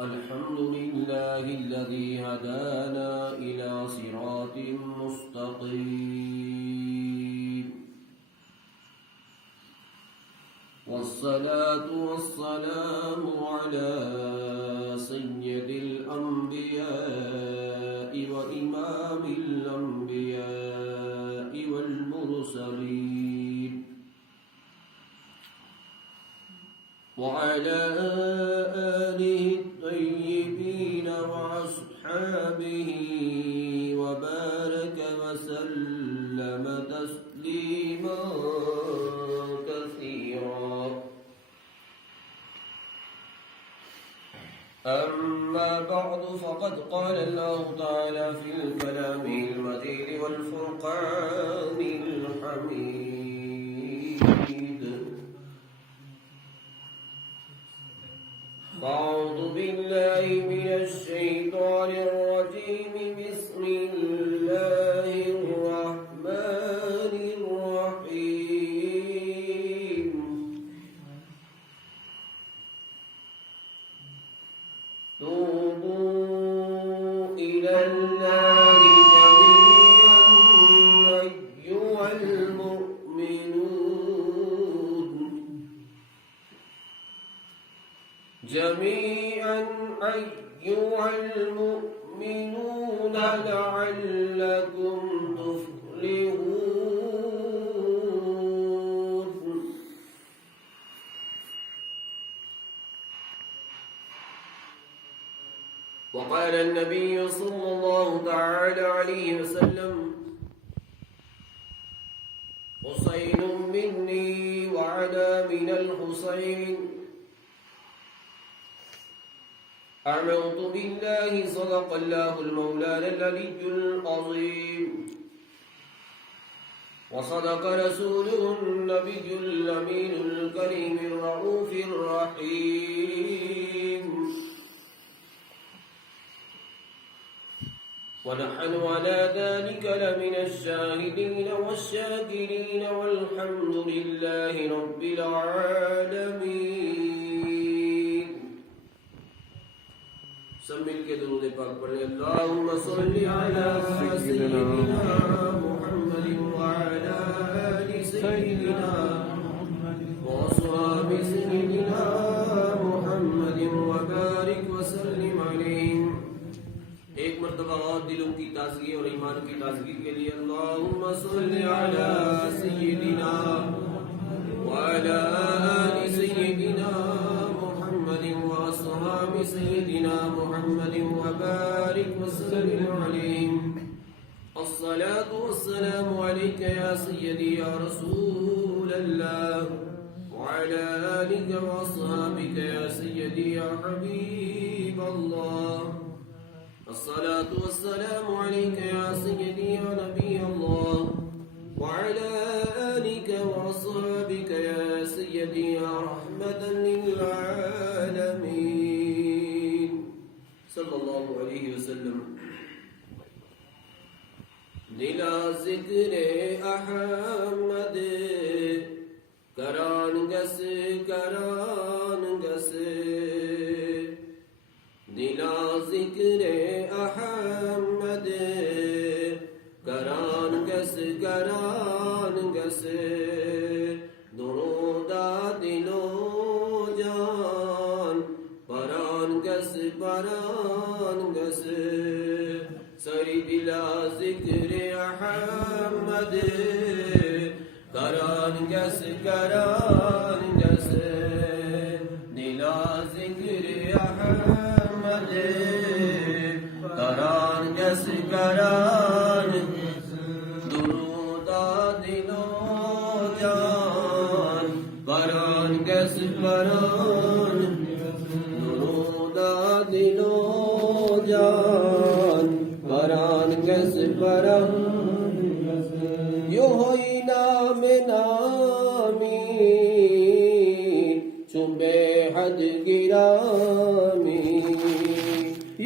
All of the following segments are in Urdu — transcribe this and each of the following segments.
الحمد لله الذي هدانا إلى صراط مستقيم، والصلاة والسلام على سيد الأنبياء وإمام الأنبياء والمرسلين، وعلى آله الطيبين وأصحابه وبارك وسلم تسليما كثيرا. أما بعد، فقد قال الله تعالى في الكلام المجيد والفرقان الحميد: أعوذ بالله من الشيطان الرجيم. بسم الله الرحمن الرحيم. توبوا إلى الله جميعا أيها المؤمنون لعلكم تفلحون. وقال النبي صلى الله تعالى عليه وسلم: حسين مني وعلى من الحسين. آمنت بالله صدق الله المولانا العلي العظيم، وصدق رسوله النبي الأمين الكريم الرؤوف الرحيم. ونحن على ذلك لمن الشاهدين والشاكرين، والحمد لله رب العالمين. سب مل کے درود پاک پڑھیں. اللہم صلی علی سیدنا محمد وعلی آل سیدنا وصحاب سیدنا محمد وبارک وسلم علیہم. ایک مرتبہ اور دلوں کی تازگی اور ایمان کی تازگی کے لیے اللہم صلی علی سیدنا وعلی آل سیدنا محمد وصحاب سيدنا محمد وبارك وسلم عليهم. الصلاة والسلام عليك يا سيدي يا رسول الله، وعلى آلك وأصحابك يا سيدي يا حبيب الله. الصلاة والسلام عليك يا سيدي يا نبي الله، وعلى آلك وأصحابك يا سيدي يا رحمة للعالمين صلى الله عليه وسلم. دلا ذکر احمد کران گس دلا ذکر احمد کران گس درودہ دلو جان پران گس سری دلا ذکر احمد کران گس دلا ذکر احمد کران گس درودہ دلو جان پران گس درودہ دلو جان پران گس یو ہوئی نام نامی چوبے حد گرامی،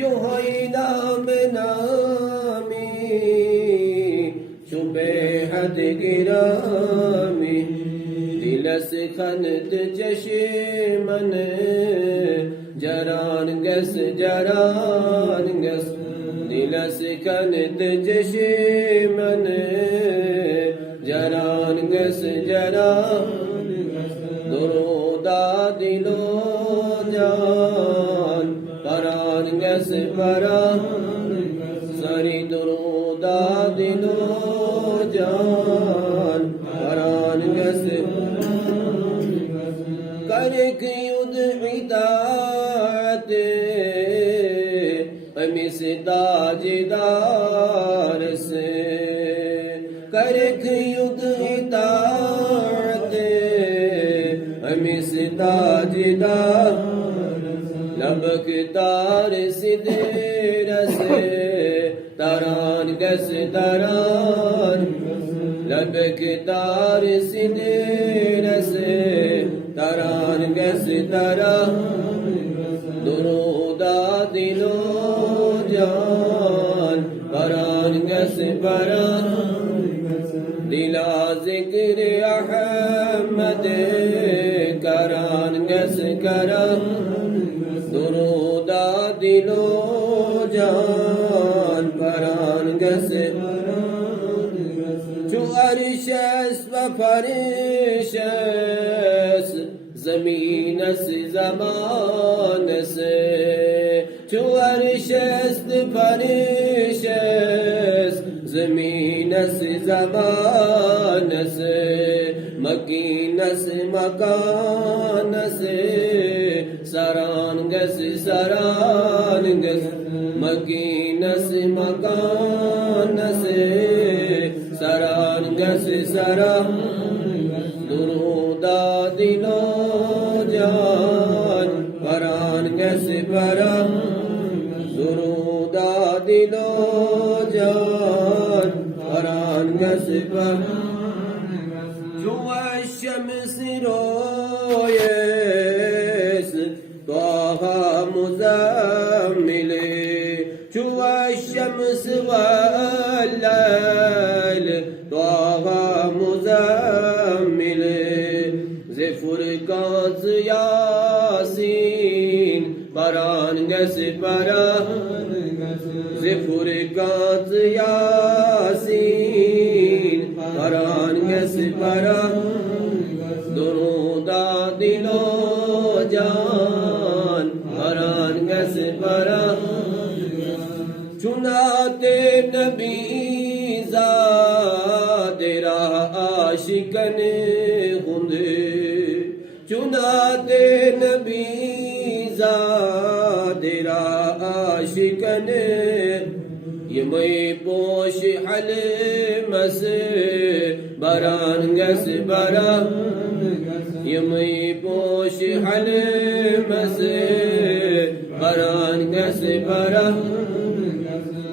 یو ہوئی نام نامی چوبے حد گرامی. دلس خند چشمن جران گس دلس کنت جشمن جران گس درودہ دلو جان پران گس سری درودہ دلو جان پران گس کرک ید عطاعت امیس تاجدار سے کرک ید عطاعت امیس تاجدار لبک تار سدیر سے تران گس تران لبک تار سدیر سے تران گس تران درودہ دلو جان پران گس پران دلا ذکر احمد کران گس کران درودہ دلو جان پران گس چو عرشس و فرشس زمینس زمانس چو عرشس فرشس زمینس زمانس مکینس مکانس سران گس مکینس مکانس سران گس درودہ دلو جان پران گس درودہ دلو جان پران گس جو الشمس رویس طه مزمل جو الشمس واللیل طه مزمل زفر کاز یاسین پران گس زفر کاز یاسین پران گس درودہ دلو جان پران گس چناتے نبی زاد راہ عاشقن ہند چناتے نبی زاد راہ عاشقن یمئی پوش حلمس بران گس یمئی پوش حلمس بران گس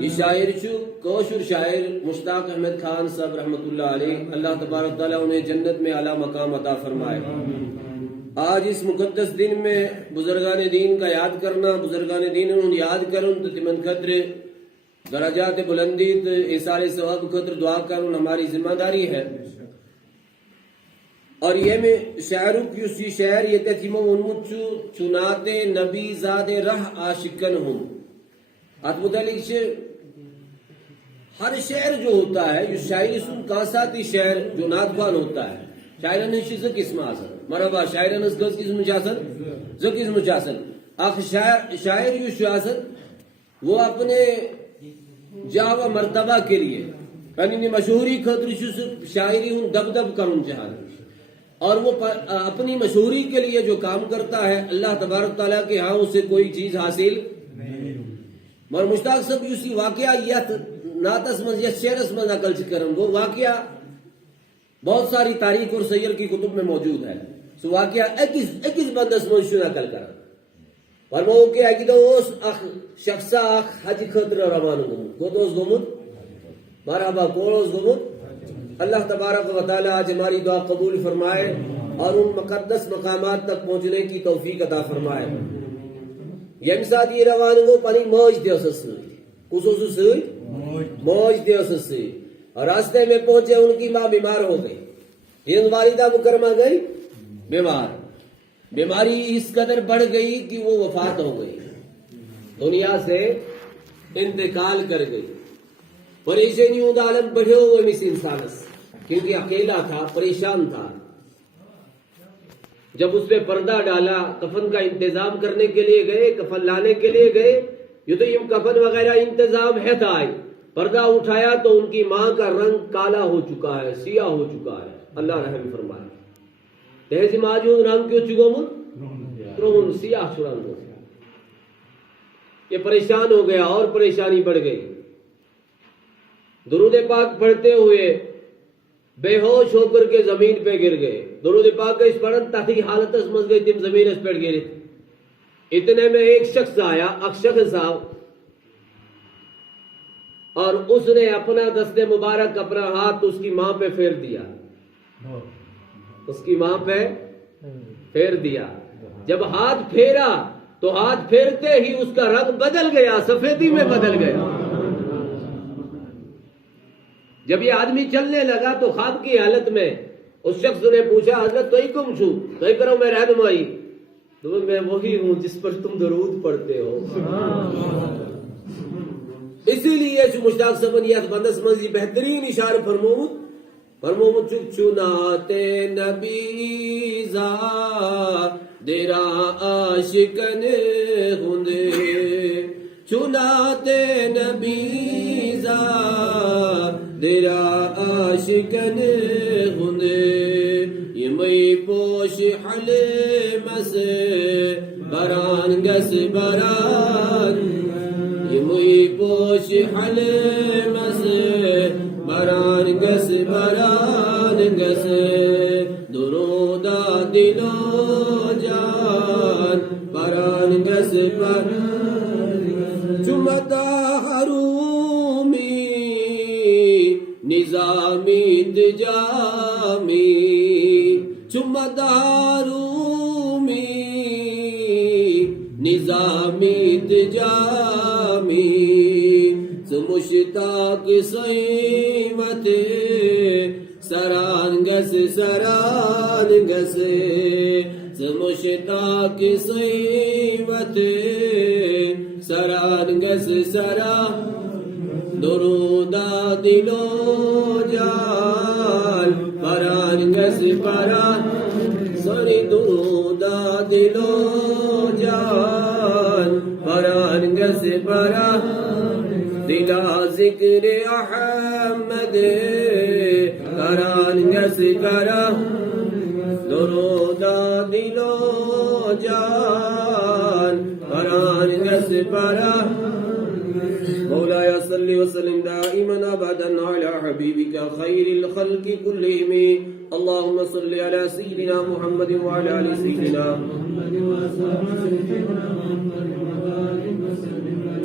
یہ شاعر کوشر شاعر مشتاق احمد خان صاحب رحمۃ اللہ علیہ، اللہ تبارک تعالیٰ انہیں جنت میں اعلیٰ مقام عطا فرمائے۔ آج اس مقدس دن میں بزرگان دین کا یاد کرنا، بزرگان دین انہوں یاد کرن تو تمن خطر درجات بلندی تو ایثار ثواب خطر دعا کرن ہماری ذمہ داری ہے۔ اور یہ میں شاعروں کی اسی شعر یہ تیمو انمچو چناتے نبی زاد رہ عاشقن ہوں ات متعلق سے ہر شعر جو ہوتا ہے یہ شاعری سن کاساتی شعر جو ناتوان ہوتا ہے شاعران سے زک اسم آسن مرحبا شاعران اس گز اسم چاسن زک اسم چاسن اخ شاعر جو شاسن وہ اپنے جاوا مرتبہ کے لیے یعنی مشہوری خطر شاعری ہوں دب دب کرن چاہتا اور وہ اپنی مشہوری کے لیے جو کام کرتا ہے اللہ تبارک تعالیٰ کے ہاں اسے کوئی چیز حاصل مر مشتاق صاحب اسی واقعہ یت ناتس من یا شعرس من نقل کرن وہ واقعہ بہت ساری تاریخ اور سیر کی کتب میں موجود ہے سو واقعہ اکیس بندس من شو نقل کرن فرمو کہ اکی دو اس شخصا حج خطر روان گمت کوتوس گمت مرحبا کولوس گمت اللہ تبارک و تعالی آج ہماری دعا قبول فرمائے اور ان مقدس مقامات تک پہنچنے کی توفیق عطا فرمائے۔ یم ساتھ یہ روان گو پانی موج دیوسس موج دیوسس اور راستے میں پہنچے ان کی ماں بیمار ہو گئی، ہند والدہ مکرمہ گئی بیمار بیماری اس قدر بڑھ گئی کہ وہ وفات ہو گئی، دنیا سے انتقال کر گئی. پریشانیوں دا عالم بڑھے ہوئے مس انسانس، کیونکہ اکیلا تھا، پریشان تھا. جب اس پہ پردہ ڈالا، کفن کا انتظام کرنے کے لیے گئے، کفن لانے کے لیے گئے، یہ تو یہ کفن وغیرہ انتظام ہے تھا. پردہ اٹھایا تو ان کی ماں کا رنگ کالا ہو چکا ہے، سیاہ ہو چکا ہے. اللہ رحم فرمائے. تہذی ماجون رنگ کیوں چکو من رون سیاہ رنگ. یہ پریشان ہو گیا اور پریشانی بڑھ گئی. درود پاک پڑھتے ہوئے بے ہوش ہو کر کے زمین پہ گر گئے. درود پاک کا اس پڑھن تاکہ حالت اس مز گئی تم زمین اس پہ گرے. اتنے میں ایک شخص آیا، اکشخ صاحب، اور اس نے اپنا دست مبارک، اپنا ہاتھ اس کی ماں پہ پھیر دیا. اس کی ماں پہ پھیر دیا. جب ہاتھ پھیرا تو ہاتھ پھیرتے ہی اس کا رنگ بدل گیا، سفیدی میں بدل گیا. جب یہ آدمی چلنے لگا تو خواب کی حالت میں اس شخص نے پوچھا، حضرت تو ہی کم چھو، تو ہی کرو میں رہنمائی. تو میں وہی ہوں جس پر تم درود پڑھتے ہو. اسی لیے مشتاق سبنیت بندس منزی بہترین اشارہ فرمومت چناتے نبی زا دیرا عاشقن ہوندے، چناتے نبی زا دیرا عاشقن ہوندے. یہ مئی پوش حلیم سے بران گس بران، یہ مئی پوش حلیم سے بران گس بران گس. درودا دلو جان بران گس بران. چمتا حرومی نظامی انتجامی، چمتا حرومی نظامی انتجامی. مشتاق سیمت سران گس سران گس، مشتاق سیمت سران گس سران. درودا دلو جان پران گس پران، سوری درودا دلو جان پران گس پران. دلا ذکر احمد کران گس کران. درودا دلو جان پران گس پران. مولاي صل وسلم دائما ابدا على حبيبك خير الخلق كلهم. اللهم صل على سيدنا محمد وعلى ال سيدنا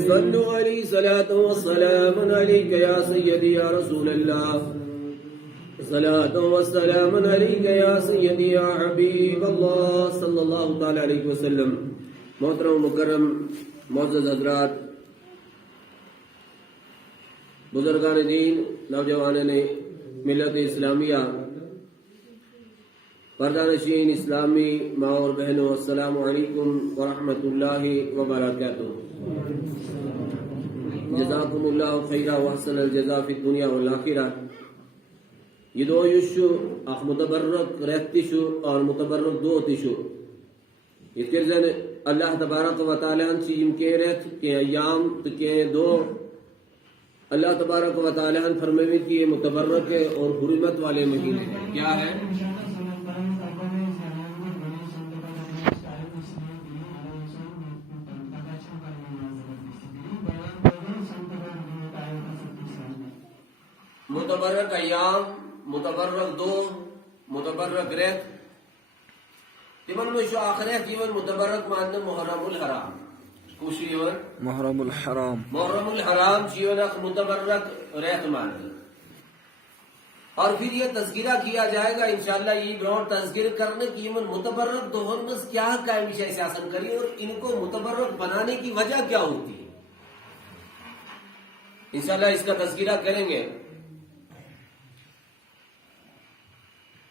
صلوا عليه صلاة والسلام عليك يا سيدي يا رسول الله، صلاة والسلام عليك يا سيدي يا حبيب الله صلى الله تعالى عليه وسلم. محترم مکرم معزز حضرات، بزرگان دین، نوجوان ملت اسلامیہ، پردانشین اسلامی ماں اور بہنوں، السلام علیکم ورحمۃ اللہ وبرکاتہ. جزاکم اللہ خیرہ واحسن الجزاء فی الدنیا والآخرہ. یہ دو یشو اخ متبرک رہتشو اور متبرک دو تشو. یہ کرزن اللہ تبارک و تعالیٰ انچی امکے رہت کے ایام کے دو اللہ تبارک و تعالیٰ فرمائے کہ یہ متبرک اور حرمت والے مہینے کیا ہے؟ متبرک ایام، متبرک دو، متبرک رہت. تمن میں شو آخرت تیون متبرک ماننا محرم الحرام. کوشیون محرم الحرام، محرم الحرام چیون اخ متبرک رہت ماننا. اور پھر یہ تذکرہ کیا جائے گا انشاءاللہ. یہ برون تذکر کرنے کی من متبرک دوہن مز کیا قائم شاہ سیاسن کری اور ان کو متبرک بنانے کی وجہ کیا ہوتی ہے، انشاءاللہ اس کا تذکرہ کریں گے.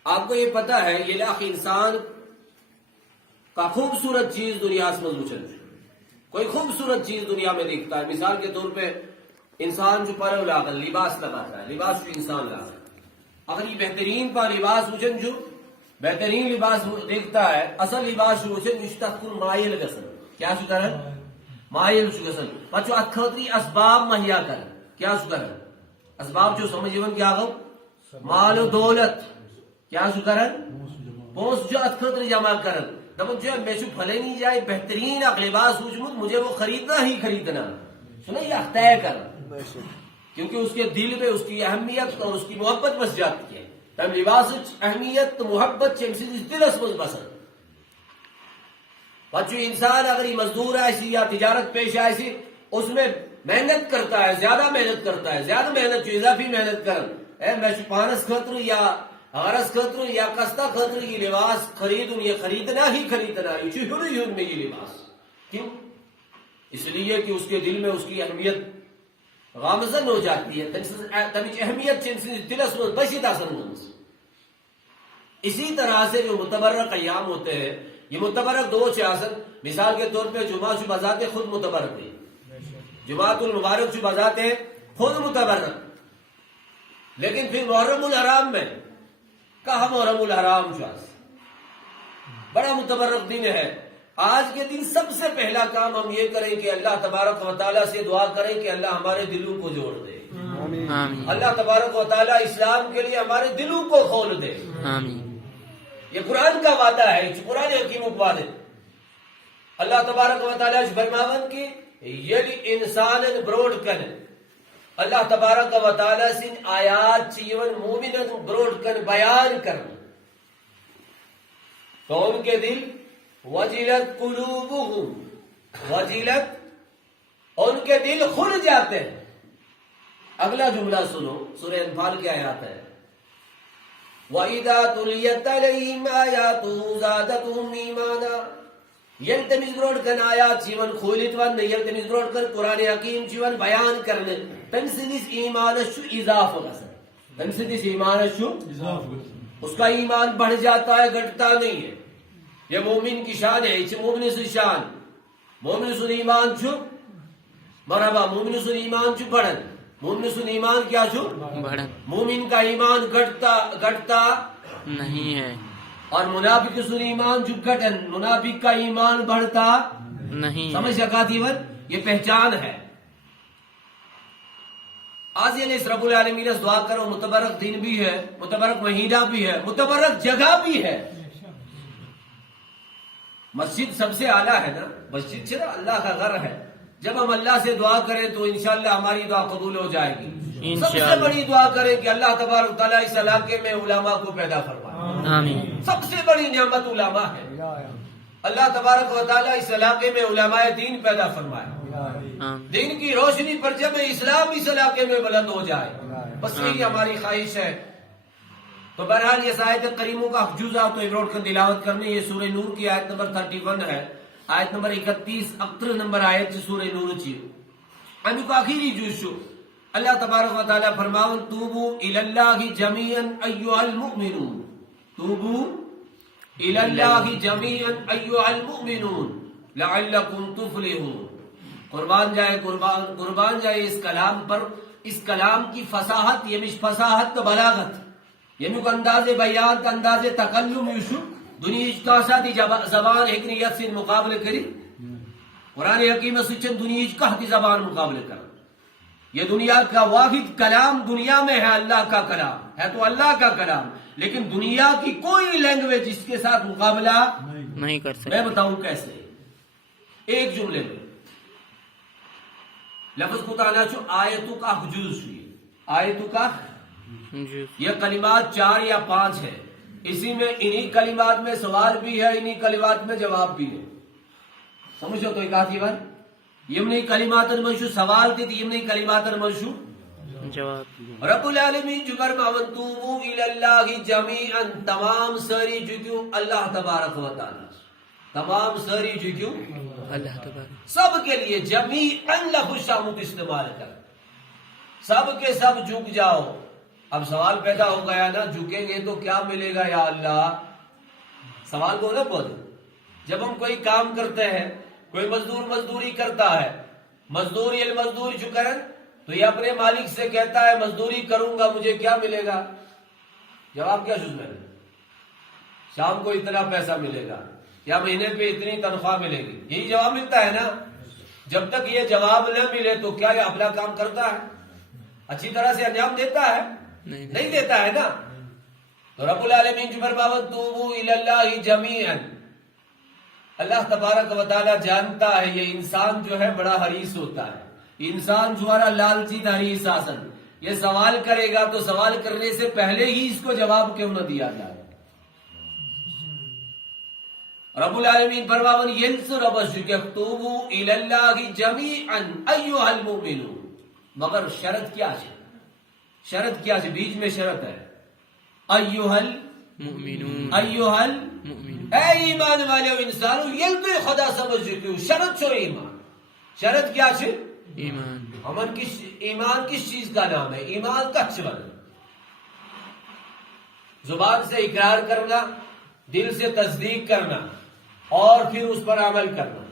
آپ کو یہ پتا ہے یہ لاکھ انسان کا خوبصورت چیز دنیا سے وچن کوئی خوبصورت چیز دنیا میں دیکھتا ہے، مثال کے طور پہ انسان جو پر لاغل لباس لگاتا ہے، لباس جو انسان لاغل، اگر یہ بہترین پا لباس وچن جو بہترین لباس دیکھتا ہے، اصل لباس جو وچن مشتقل مائل گسن کیا شو کرن مائل شو گسن بچو ات خاطری اسباب مہیا کر کیا شو کرن اسباب جو سمجھون کیا گو مال و دولت کیا شو کرن پوس جو ات خاطر جمع کرن دپن جو میں پھلنی جائے بہترین اک لباس وچمت مجھے وہ خریدنا ہی خریدنا سنا یہ طے کر کیونکہ اس کے دل میں اس کی اہمیت اور اس کی محبت بس جاتی ہے تم لباس اہمیت تو محبت چم سی دلس مز بسن بچو انسان اگر یہ مزدور ایسی یا تجارت پیش ایسی اس میں محنت کرتا ہے، زیادہ محنت کرتا ہے، زیادہ محنت جو اضافی محنت کرن اے میں پانس خطر یا غرض خطر یا قصدہ خطر یہ لباس خریدوں یہ خریدنا ہی خریدنا یہ چھوڑ ہی میں یہ لباس کیوں اس لیے کہ اس کے دل میں اس کی اہمیت غامزن ہو جاتی ہے تمہیں اہمیت دلس میں بشید آسن منس۔ اسی طرح سے جو متبرک ایام ہوتے ہیں یہ متبرک دو چاسن مثال کے طور پہ جمعہ جو بذات خود متبرک ہے، جمعۃ المبارک جو بذات خود متبرک، لیکن پھر محرم الحرام میں کہا محرم الحرام جو بڑا متبرک دن ہے، آج کے دن سب سے پہلا کام ہم یہ کریں کہ اللہ تبارک و تعالیٰ سے دعا کریں کہ اللہ ہمارے دلوں کو جوڑ دے، اللہ تبارک و تعالیٰ اسلام کے لیے ہمارے دلوں کو کھول دے۔ یہ قرآن کا وعدہ ہے، قرآن حکیم وعدہ اللہ تبارک و تعالیٰ فرماون کی یلی انسان بروڈ کن اللہ تبارک و تعالیٰ سن آیات چیون مومنن بروڈ کن بیان کرنا تو ان کے دل وجلت قلوبہم وجلت ان کے دل کھل جاتے ہیں۔ اگلا جملہ سنو سورہ انفال کی آیات ہے وَإِذَا تُلِيَتْ عَلَيْهِمْ آيَاتُهُ زَادَتْهُمْ إِيمَانًا یلتمس بروڈ کن آیات چیون کھولت ون یلتمس بروڈ کن قرآن حکیم چیون بیان کرنے تم سدس ایمان شو اضافہ گسن تم سدس ایمان شو اس کا ایمان بڑھ جاتا ہے گھٹتا نہیں ہے، یہ مومن کی شان ہے، یہ مومن سے شان مومن سن ایمان چھو مرحبا مومن سن ایمان چھو بڑھن مومن سن ایمان کیا چھو بڑھن مومن کا ایمان گھٹتا نہیں ہے اور منافق سن ایمان چھو گھٹن منافق کا ایمان بڑھتا نہیں، سمجھ سکا دیور یہ پہچان ہے۔ آج یہ رب العالمین سے دعا کرو متبرک دن بھی ہے، متبرک مہینہ بھی ہے، متبرک جگہ بھی ہے۔ مسجد سب سے اعلیٰ ہے نا، مسجد سے اللہ کا گھر ہے، جب ہم اللہ سے دعا کریں تو انشاءاللہ ہماری دعا قبول ہو جائے گی۔ سب سے بڑی دعا کریں کہ اللہ تبارک تعالیٰ اس علاقے میں علماء کو پیدا فرمائے، آمین۔ سب سے بڑی نعمت علماء ہے، اللہ تبارک و تعالیٰ اس علاقے میں علماء دین پیدا فرمائے، دین کی روشنی پر جب اسلام اس علاقے میں بلند ہو جائے، بس یہی ہماری خواہش ہے۔ تو بہرحال یہ آیت کریموں کا جزء تو ابروڈ کر تلاوت کرنے، یہ سورہ نور کی آیت نمبر 31 ہے، آیت نمبر 31 اکتر نمبر آیت سورہ نور چی امی کو آخری جز شو اللہ تبارک و تعالیٰ فرماون توبو الاللہ جمیعا ایوہ المؤمنون توبو الاللہ جمیعا ایوہ المؤمنون لعلکم تفلحون۔ قربان جائے اس کلام پر، اس کلام کی فصاحت، یہ مش فصاحت تو بلاغت، یہ مک انداز بیان کا انداز تکلم یوشو دنیا کا ساتھی زبان حکمیت سے مقابلے کری، قرآن حکیم سچن دنیا کا زبان مقابلے کر، یہ دنیا کا واحد کلام دنیا میں ہے، اللہ کا کلام ہے تو اللہ کا کلام، لیکن دنیا کی کوئی لینگویج اس کے ساتھ مقابلہ نہیں کر سکتی۔ میں بتاؤں کیسے، ایک جملے میں لفظ کو تانا چھو آیتو کا حجوز ہوئی، آیتو کا یہ کلمات 4 یا 5 ہے، اسی میں انہی کلمات میں سوال بھی ہے، انہی کلمات میں جواب بھی ہے، سمجھو تو ایک آتی بار یمنی کلمات المنشو سوال تھی یمنی کلمات المنشو جواب۔ رب العالمین جو فرماون توبو الاللہ جمیعا تمام ساری جو کیوں اللہ تبارک و تعالی، تمام ساری جو کیوں اللہ تبارک، سب کے لیے جمیعا لفظ شامت استعمال کر، سب کے سب جھک جاؤ۔ اب سوال پیدا ہو گیا نا، جھکیں گے تو کیا ملے گا یا اللہ، سوال کو نہ بول جب ہم کوئی کام کرتے ہیں، کوئی مزدور مزدوری کرتا ہے، مزدور یہ مزدور جو کرن تو یہ اپنے مالک سے کہتا ہے مزدوری کروں گا مجھے کیا ملے گا؟ جواب کیا سن رہے؟ شام کو اتنا پیسہ ملے گا یا مہینے پہ اتنی تنخواہ ملے گی، یہی جواب ملتا ہے نا۔ جب تک یہ جواب نہ ملے تو کیا یہ اپنا کام کرتا ہے؟ اچھی طرح سے انجام دیتا ہے؟ نہیں دیتا ہے نا۔ تو رب العالمین جو فرماوت توبوا الی اللہ جمیعا، اللہ تبارک و تعالی جانتا ہے یہ انسان جو ہے بڑا حریص ہوتا ہے، انسان جو ہے لالچی حریص آسن، یہ سوال کرے گا تو سوال کرنے سے پہلے ہی اس کو جواب کیوں نہ دیا جائے۔ رب العالمین فرماون ینصر توبوا الی اللہ جمیعا ایھا المؤمنون، مگر شرط کیا ہے؟ شرط کیا ہے؟ بیچ میں شرط ہے، ایھا المؤمنون، ایھا المؤمنون، اے ایمان والے انسانو، یہ تو خدا سمجھ چکے ہو، شرط چھو ایمان۔ شرط کیا ہے؟ ایمان۔ ایمان کس چیز کا نام ہے؟ ایمان کا چون، زبان سے اقرار کرنا، دل سے تصدیق کرنا اور پھر اس پر عمل کرنا۔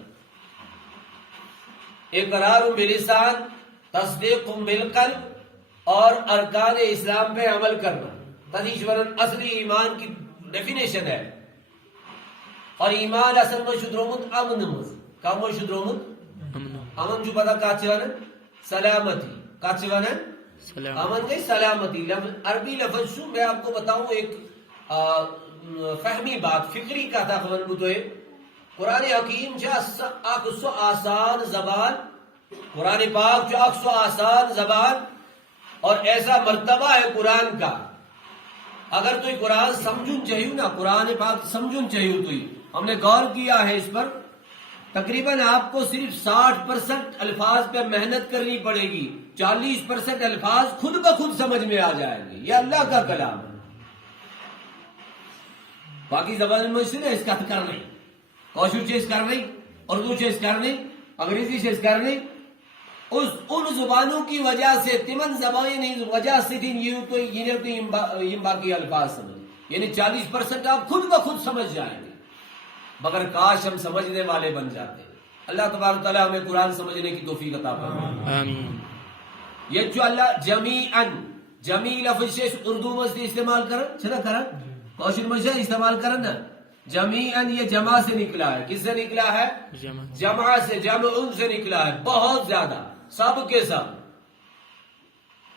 اقرار بلسان، تصدیق بالقلب اور ارکان اسلام پہ عمل کرنا، تدیشورن اصلی ایمان کی ڈیفینیشن ہے۔ اور ایمان اصل میں شدرومت امن مز کام میں شدرومت امن جو پتا کاچوان سلامتی، کاچوان امن گئی سلامتی، عربی لفظ شو میں آپ کو بتاؤں ایک فہمی بات، فکری کا تھا خبر بتوئے۔ قرآن حکیم جو اکس و آسان زبان، قرآن پاک جو اکس و آسان زبان اور ایسا مرتبہ ہے قرآن کا، اگر تو قرآن سمجھن چاہیے نا، قرآن پاک سمجھن چاہیے تو ہم نے غور کیا ہے اس پر، تقریباً آپ کو صرف 60% الفاظ پہ محنت کرنی پڑے گی، 40% الفاظ خود بخود سمجھ میں آ جائیں گے۔ یہ اللہ کا کلام ہے، باقی زبان میں سے اس کا کر نہیں، کوشش چیز کر نہیں، اردو چیز کر نہیں، انگریزی چیز کر نہیں، ان زبانوں کی وجہ سے تمن زبانیں وجہ سے یہ باقی الفاظ سمجھ، یعنی 40% آپ خود بخود سمجھ جائیں گے، مگر کاش ہم سمجھنے والے بن جاتے۔ اللہ تبارک تعالیٰ ہمیں قرآن سمجھنے کی توفیق عطا فرمائے۔ آمین۔ یہ جو اللہ جمیعاً، جمی لفظ سے اردو میں استعمال کرن چھنا کرن کوشش میں سے استعمال کرن نا، جمیعاً یہ جمع سے نکلا ہے، کس سے نکلا ہے؟ جمع سے، جمع سے نکلا ہے، بہت زیادہ، سب کے سب۔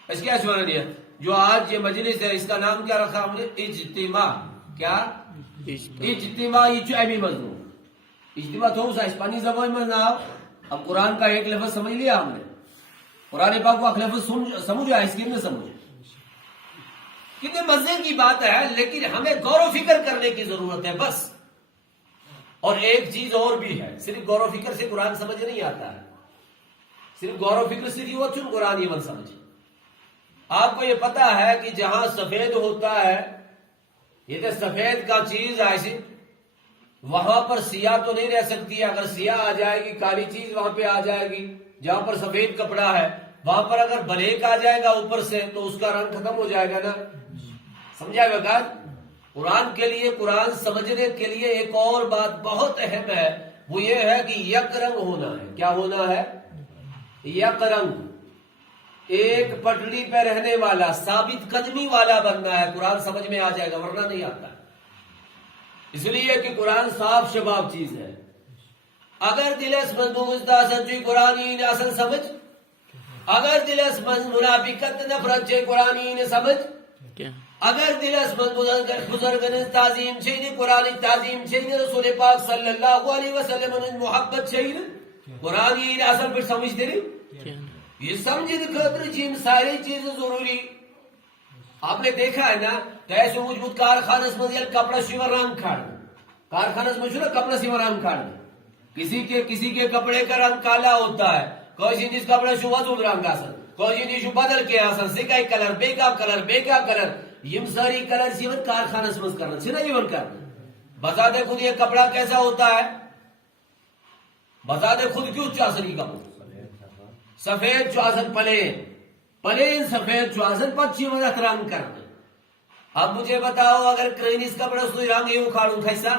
اس کیا سوال ہے؟ جو آج یہ مجلس ہے اس کا نام کیا رکھا ہم نے؟ اجتماع۔ کیا؟ اجتماع۔ یہ جو امی مضمون اجتماع تو سا اسپانی زبان میں نہ، اب قرآن کا ایک لفظ سمجھ لیا ہم نے، قرآن پاک کو ایک لفظ سمجھا، اس کی نہیں سمجھ، کتنے مزے کی بات ہے، لیکن ہمیں غور و فکر کرنے کی ضرورت ہے بس۔ اور ایک چیز اور بھی ہے، صرف غور و فکر سے قرآن سمجھ نہیں آتا ہے، صرف غور و فکر سے وہ چن قرآن یہ من سمجھ۔ آپ کو یہ پتا ہے کہ جہاں سفید ہوتا ہے، یہ تو سفید کا چیز ایسی، وہاں پر سیاہ تو نہیں رہ سکتی، اگر سیاہ آ جائے گی کالی چیز وہاں پہ آ جائے گی، جہاں پر سفید کپڑا ہے وہاں پر اگر بلیک آ جائے گا اوپر سے تو اس کا رنگ ختم ہو جائے گا نا، سمجھا گا؟ قرآن کے لیے، قرآن سمجھنے کے لیے ایک اور بات بہت اہم ہے، وہ یہ ہے کہ یک رنگ ہونا ہے۔ کیا ہونا ہے؟ یک رنگ، ایک پٹڑی پہ رہنے والا، ثابت قدمی والا بننا ہے، قرآن سمجھ میں آ جائے گا، ورنہ نہیں آتا۔ اس لیے کہ قرآن صاف شفاف چیز ہے۔ اگر دلس مضبوط قرآن اصل سمجھ، اگر دلس منافقت نفرت چھ قرآن سمجھ، اگر دلس بزرگن تعظیم چھ قرآن تعظیم چھ، رسول پاک صلی اللہ علیہ وسلم محبت چھ قرآن اصل پہ سمجھ دے، یہ سمجھنے خاطر جن ساری چیزیں ضروری۔ آپ نے دیکھا ہے نا، ایسے مجبوط کارخانس میں کپڑا سیوا رنگ کھاڑ، کارخانس میں نا کپڑا سیوا رنگ کھاڑ، کسی کے کپڑے کا رنگ کالا ہوتا ہے، کوئی جس کپڑا شو وزود رنگ آسن، کوئی جس بدل کے آسن، سکائی کلر، بیکا کلر، یہ ساری کلر سیون کارخانس میں کرنا چھنا یہ کرنا۔ بذات خود یہ کپڑا کیسا ہوتا ہے؟ بذات خود کیوں چاسنی کپڑا سفید چوازن، پلین سفید چوازن، پچی وجہ رنگ کرنا۔ اب مجھے بتاؤ اگر کرینس کپڑا سوئی رنگ یہ اکھاڑوں کیسا؟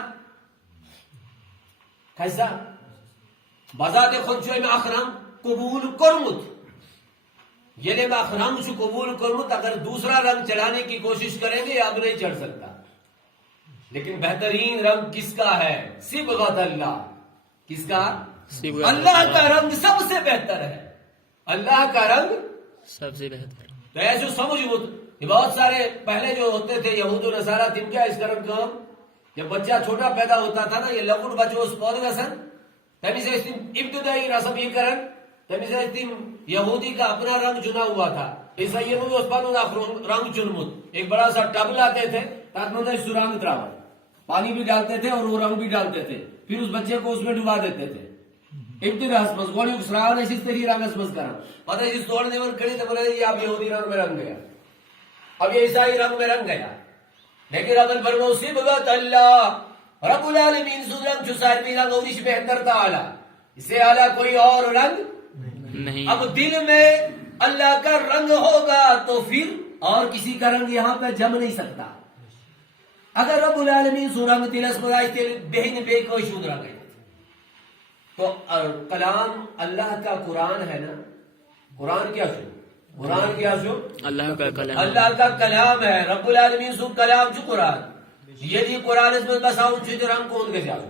کیسا بذات خود شو اخرام قبول کرمت یہ میں اخرام شو قبول کرمت اگر دوسرا رنگ چلانے کی کوشش کریں گے اب نہیں چڑھ سکتا. لیکن بہترین رنگ کس کا ہے؟ صبغت اللہ. کس کا؟ اللہ کا رنگ سب سے بہتر ہے. اللہ کا رنگ سب سے بہتر. تو ایسے سمجھ بہت سارے پہلے جو ہوتے تھے یہود و نصارہ تم کیا اس طرح کا جب بچہ چھوٹا پیدا ہوتا تھا نا یہ لکڑ بچوں اس پودے رسن تمی سے ابتدائی رسم یہ کرن تمی سے یہودی کا اپنا رنگ چنا ہوا تھا. عیسائی نے اس پر رنگ چنمت ایک بڑا سا ٹب لاتے تھے تاکہ مطلب سرنگ تراور پانی بھی ڈالتے تھے اور وہ رنگ بھی ڈالتے تھے پھر اس بچے کو اس میں ڈبا دیتے تھے. ابتدا ہسمس گوڑی اسراو نے اس طریقے رنگ ہسمس کرا پتہ ہے جس توڑنے میں کھڑی تو بولے یہ اب یہودی رنگ میں رنگ گیا اب یہ عیسائی رنگ میں رنگ گیا. لیکن رب البرمو صبغت اللہ رب العالمین سو رنگ جو سارمی رنگ اور اس بہتر تعالی اس سے اعلیٰ کوئی اور رنگ نہیں. اب دل میں اللہ کا رنگ ہوگا تو پھر اور کسی کا رنگ یہاں پہ جم نہیں سکتا. اگر رب العالمین سو رنگ دلس مدائی تیل بہن بے کوئی شود رنگ ہے تو کلام اللہ کا قرآن ہے نا. قرآن کیا شو قرآن کیا شو اللہ کا کلام. اللہ کا کلام ہے. رب العالمین سو کلام چو قرآن یہ دی قرآن اس میں بساؤں چھو رنگ کون کے شاہو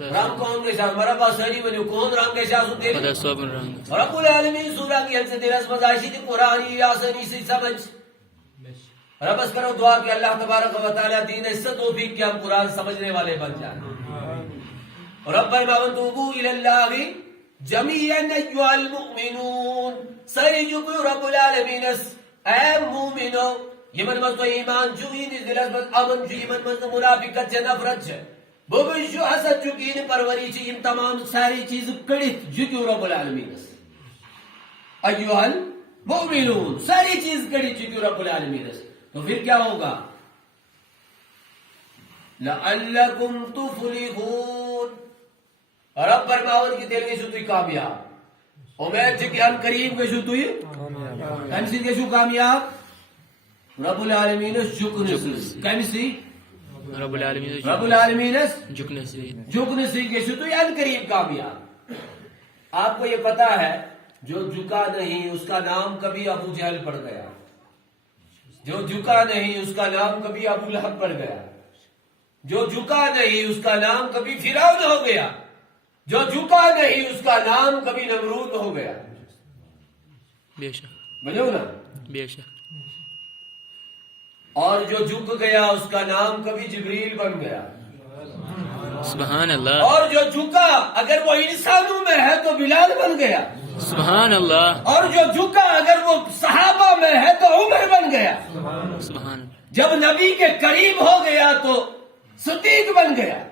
رنگ کون کے شاہو مرا پاس سری بنیو کون رنگ کے شاہو تیرے خدا سوبن رنگ. رب العالمین سو رنگ یہ سے دلس مدائشی دی قرآنی آسانی سے سمجھ رب اس کرو دعا کہ اللہ تبارک و تعالی دین اس سے توفیق کہ ہم قرآن سمجھنے والے بن جائیں. رب ایمان توبو الاللہ جمیعا ایوہ المؤمنون سری جکو رب العالمین اے مومنو یہ من مزدو ایمان چوئین اس دلس مز امن چو یہ من مزدو منافقت چھ نفرت چھ بوبن شو حسد چکین پروری چھ یہ تمام ساری چیز کڑت جکو رب العالمین ایوہ المؤمنون ساری چیز کڑت جکو رب العالمین تو پھر کیا ہوگا لعلکم تفلحون رب برماون کی دل کے شو توی کامیاب امید چھ کہ ہم قریب کے شو توی کنسی کے شو کامیاب رب العالمین جھکنے کنسی رب العالمین رب العالمین جھکنے سے کے شو توی ان قریب کامیاب. آپ کو یہ پتا ہے جو جھکا نہیں اس کا نام کبھی ابو جہل پڑ گیا جو جھکا نہیں اس کا نام کبھی ابو لہب پڑ گیا جو جھکا نہیں اس کا نام کبھی فرعون ہو گیا جو جھکا نہیں اس کا نام کبھی نمرود ہو گیا. بے شک بنو نا بے شک. اور جو جھک گیا اس کا نام کبھی جبریل بن گیا. سبحان اللہ. اور جو جھکا اگر وہ انسانوں میں ہے تو بلال بن گیا. سبحان اللہ. اور جو جھکا اگر وہ صحابہ میں ہے تو عمر بن گیا. سبحان اللہ. جب نبی کے قریب ہو گیا تو صدیق بن گیا.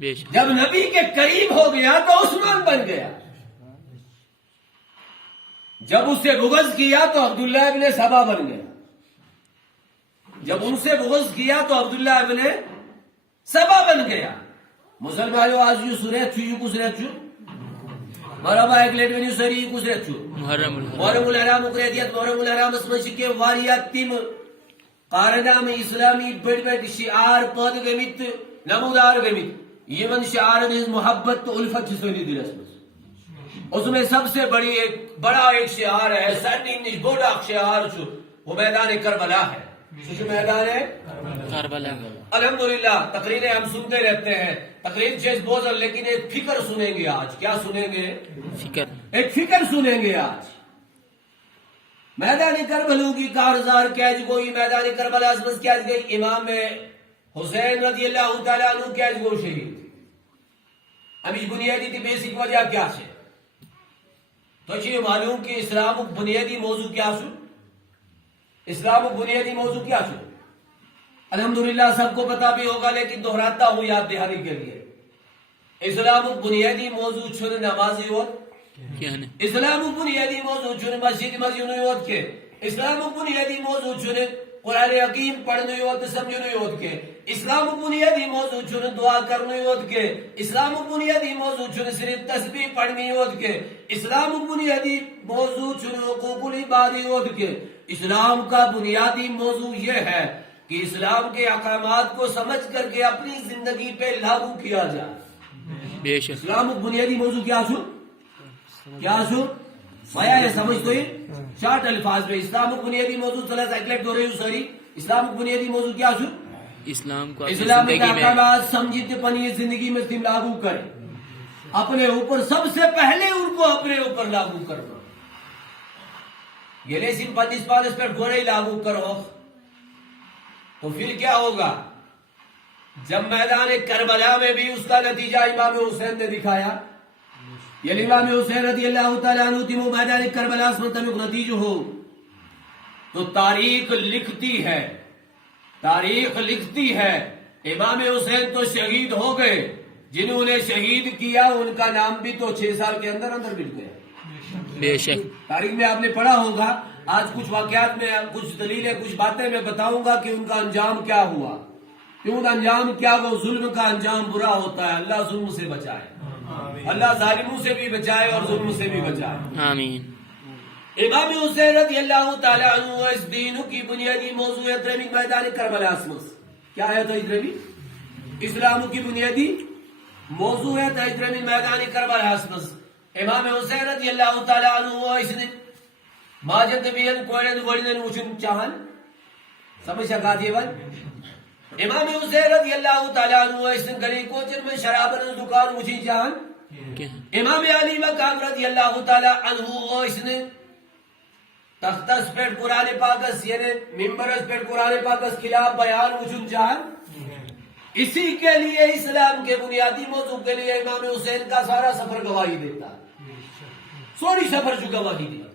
بے شک. جب نبی کے قریب ہو گیا تو عثمان بن گیا. جب اسے بغض کیا تو عبداللہ ابن سبا بن گیا. جب ان سے بغض کیا تو عبداللہ ابن سبا بن گیا. مسلمانوں آج یو سنت چھو یو کو سنت چھو مرحبا ایک لیٹ ونیو سری یو کو سنت چھو محرم الحرام اکریدیت محرم الحرام اسمشی کے واریات تیم قارنام اسلامی بڑ بڑ شعار پد گمیت نمودار گمیت یہ من شعار نیز محبت تو الفت چسولی دل اس میں سب سے بڑا ایک شعار ہے سرنی بوڑا شعار چھو وہ میدان کربلا ہے. میدان ہے کربلا. الحمدللہ تقریریں ہم سنتے رہتے ہیں تقریر چیز بوزل لیکن ایک فکر سنیں گے آج. کیا سنیں گے؟ فکر. ایک فکر سنیں گے آج. میدان کربلا کی کارزار کیج گوئی میدان کربلا ازمز کیج گئی امام حسین رضی اللہ تعالیٰ عنہ کیج گو شہید. ابھی بنیادی تھی بیسک وجہ کیا سے تو یہ معلوم کہ اسلام بنیادی موضوع کیا سو اسلام بنیادی موضوع کیا سو الحمدللہ سب کو پتا بھی ہوگا لیکن دہراتا ہوں یاد دہانی کے لیے. اسلام بنیادی موضوع چھوڑ نمازی ہو اسلام بنیادی موضوع چھوڑ مسجد مسجد ہوت کے اسلام بنیادی موضوع چھوڑ قرآن حکیم پڑھنے ہوت سمجھنے ہوت کے اسلام بنیادی موضوع چھوڑ دعا کرنے ہوت کے اسلام بنیادی موضوع چھوڑ صرف تسبیح پڑھنی ہوت کے اسلام بنیادی موضوع چھوڑ حقوق العباد ہوت کے. اسلام کا بنیادی موضوع یہ ہے کہ اسلام کے احکامات کو سمجھ کر کے اپنی زندگی پہ لاگو کیا جائے. بے شک اسلام کو بنیادی موضوع کیا سو مایا ہے سمجھ تو یہ شارٹ الفاظ میں اسلام کو بنیادی موضوع چلا سائیکلیٹ ہو رہی ہوں سوری اسلام کو بنیادی موضوع کیا سو اسلام کو اپنی اسلام کے زندگی میں احکامات سمجھتے پنی زندگی میں تم لاگو کریں اپنے اوپر سب سے پہلے ان کو اپنے اوپر لاگو کرنا یہ سن 25 پر گورے لاگو کرو تو پھر کیا ہوگا جب میدان کربلا میں بھی اس کا نتیجہ امام حسین نے دکھایا یہ امام حسین رضی اللہ تعالیٰ عنہ تھی وہ میدان کربلا سے متعلق نتیجہ ہو تو تاریخ لکھتی ہے امام حسین تو شہید ہو گئے جنہوں نے شہید کیا ان کا نام بھی تو 6 سال کے اندر مٹ گیا بے شک تاریخ میں آپ نے پڑھا ہوگا آج کچھ واقعات میں کچھ دلیلیں کچھ باتیں میں بتاؤں گا کہ ان کا انجام کیا ہوا کیوں انجام کیا وہ ظلم کا انجام برا ہوتا ہے اللہ ظلم سے بچائے اللہ ظالموں سے بھی بچائے اور ظلم سے بھی بچائے آمین امام حسین رضی اللہ تعالی عنہ اس دین کی بنیادی موضوع ہے میدان کربلا اسمس کیا ہے تو اسلام کی بنیادی موضوع ہے میدان کربلا اسمس امام حسین رضی اللہ تعالی عنہ اس دن ماجد بیان کوڑن گوڑن وچن چاہن سمجھ سکا دی ون امام حسین رضی اللہ تعالی عنہ اس دن گلی کوچن میں شرابن دکان وچن چاہن امام علی مقام رضی اللہ تعالی عنہ اس نے تختس پر قرآن پاکس یعنی ممبرس پر قرآن پاکس خلاف بیان وجود جان اسی کے لیے اسلام کے بنیادی موضوع کے لیے امام حسین کا سارا سفر گواہی دیتا سوری سفر جو گواہی دیا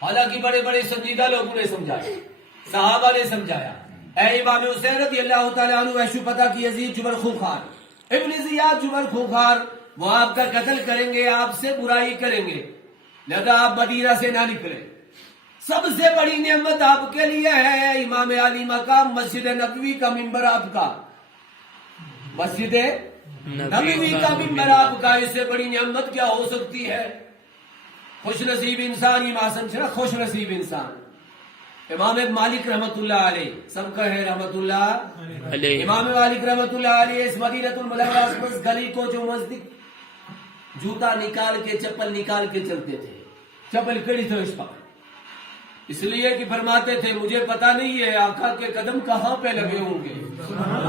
حالانکہ بڑے بڑے سنجیدہ لوگوں نے سمجھایا صحابہ نے سمجھایا اے امام حسین رضی اللہ تعالیٰ عنہ وحشو پتہ کی یزید جبر خوخار ابن زیاد جبر خوخار وہ آپ کا قتل کریں گے آپ سے برائی کریں گے لگا آپ مدینہ سے نہ نکلے سب سے بڑی نعمت آپ کے لیے ہے امام علی مقام مسجد نبوی کا ممبر آپ کا مسجد نبوی کا ممبر آپ کا اس سے بڑی نعمت کیا ہو سکتی ہے خوش نصیب انسان امام سمجھنا خوش نصیب انسان امام مالک رحمت اللہ علیہ سب کا ہے رحمت اللہ علیہ امام مالک رحمت اللہ علیہ اس مدینۃ المنورہ گلی کو جو مسجد جوتا نکال کے چپل نکال کے چلتے تھے چپل کڑی تھے اس پر اس لیے کہ فرماتے تھے مجھے پتا نہیں ہے آقا کے قدم کہاں پہ لگے ہوں گے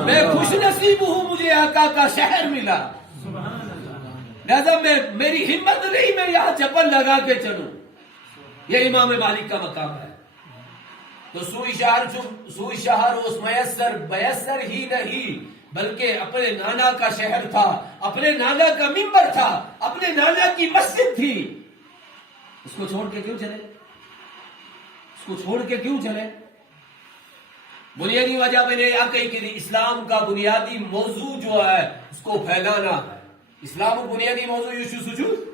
میں خوش نصیب ہوں مجھے آقا کا شہر ملا لہذا میری ہمت نہیں میں یہاں چپل لگا کے چلوں یہ امام مالک کا مقام ہے تو سوئی شہر اس میسر ہی نہیں بلکہ اپنے نانا کا شہر تھا اپنے نانا کا ممبر تھا اپنے نانا کی مسجد تھی اس کو چھوڑ کے کیوں چلے بنیادی وجہ میں نے یہ کہی کہ اسلام کا بنیادی موضوع جو ہے اس کو پھیلانا ہے اسلام کا بنیادی موضوع یوشو سجود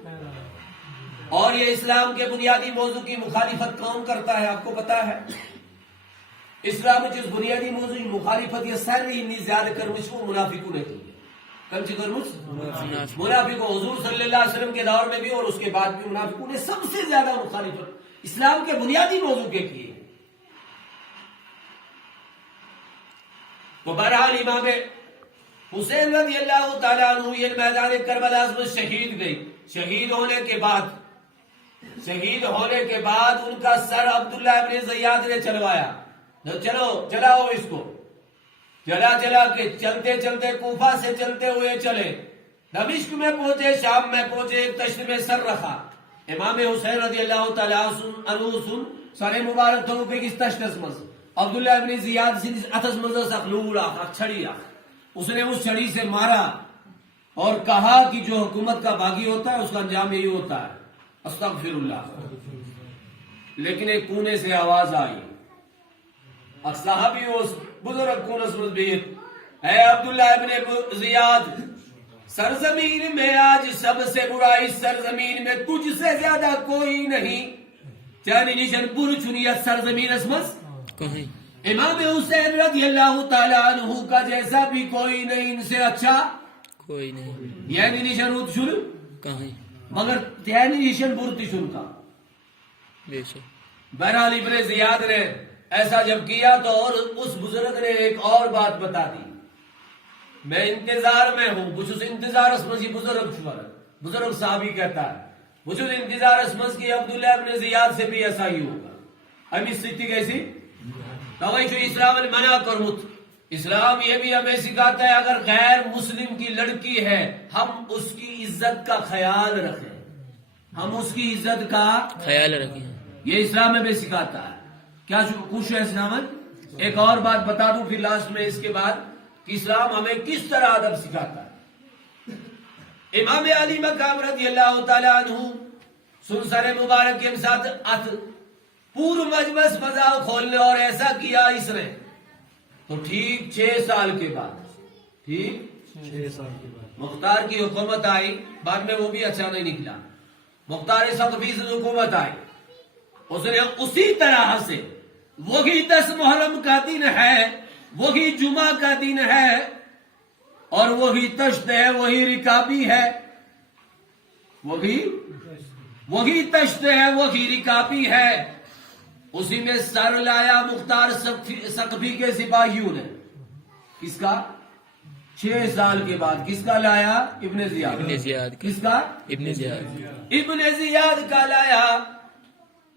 اور یہ اسلام کے بنیادی موضوع کی مخالفت کون کرتا ہے آپ کو پتا ہے اسلام جس بنیادی موضوع کی مخالفت یہ ساری اتنی زیادہ کرمش کو منافقوں نے کی ہے منافقوں حضور صلی اللہ علیہ وسلم کے دور میں بھی اور اس کے بعد بھی منافقوں نے سب سے زیادہ مخالفت اسلام کے بنیادی موضوع کے کیے تو بہرحال امام حسین رضی اللہ تعالیٰ عنہ یہ میدان کربلا میں شہید ہونے کے بعد ان کا سر عبداللہ ابن زیاد نے چلوایا چلاؤ اس کو چلا کے چلتے کوفہ سے چلتے ہوئے چلے دمشق میں پہنچے شام میں پہنچے ایک تشت میں سر رکھا امام حسین رضی اللہ تعالیٰ عنہ سر مبارک تو پہ کس تشت مز عبداللہ ابن زیاد سے اتس مز سخلول چھڑی اس نے اس چھڑی سے مارا اور کہا کہ جو حکومت کا باغی ہوتا ہے اس کا انجام یہی ہوتا ہے استغفر اللہ لیکن ایک کونے سے آواز آئی صحابی اس بزرگ کونس مزبیت اے عبداللہ ابن زیاد سرزمین میں آج سب سے برا اس سرزمین میں تجھ سے زیادہ کوئی نہیں چانی نشن پور چنیت سرزمین اسمس امام حسین رضی اللہ تعالیٰ عنہ کا جیسا بھی کوئی نہیں ان سے اچھا کوئی نہیں یعنی نشن ہوت شروع کہیں مگر یعنی نشن بورتی شروع کا بے شک بہرحال ابن زیاد نے ایسا جب کیا تو اور اس بزرگ نے ایک اور بات بتا دی میں انتظار میں ہوں بچس انتظار اسمز یہ بزرگ چھوار بزرگ صحابی کہتا ہے بچس انتظار اسمز کی عبداللہ ابن زیاد سے بھی ایسا ہی ہوگا امی ستی کیسی توائی جو اسلام منع کرمت اسلام یہ بھی ہمیں سکھاتا ہے اگر غیر مسلم کی لڑکی ہے ہم اس کی عزت کا خیال رکھیں ہم اس کی عزت کا خیال رکھیں یہ اسلام ہمیں سکھاتا ہے کیا خوش ہے اسلام ایک اور بات بتا دوں پھر لاسٹ میں اس کے بعد کہ اسلام ہمیں کس طرح ادب سکھاتا ہے امام علی مقام رضی اللہ تعالی عنہ سنسر مبارک کے ساتھ پور مجمس فضا کھولنے اور ایسا کیا اس نے تو ٹھیک 6 سال کے بعد ٹھیک 6 سال کے بعد مختار کی حکومت آئی بعد میں وہ بھی اچھا نہیں نکلا مختار ثقفی سے حکومت آئی اس نے اسی طرح سے وہی 10 محرم کا دن ہے وہی جمعہ کا دن ہے اور وہی تشت ہے وہی رکابی ہے وہی تشت ہے وہی رکابی ہے اسی میں سر لایا مختار ثقفی کے سپاہیوں نے کس کا 6 سال کے بعد کس کا لایا ابن زیاد کس کا ابن زیاد ابن زیاد کا لایا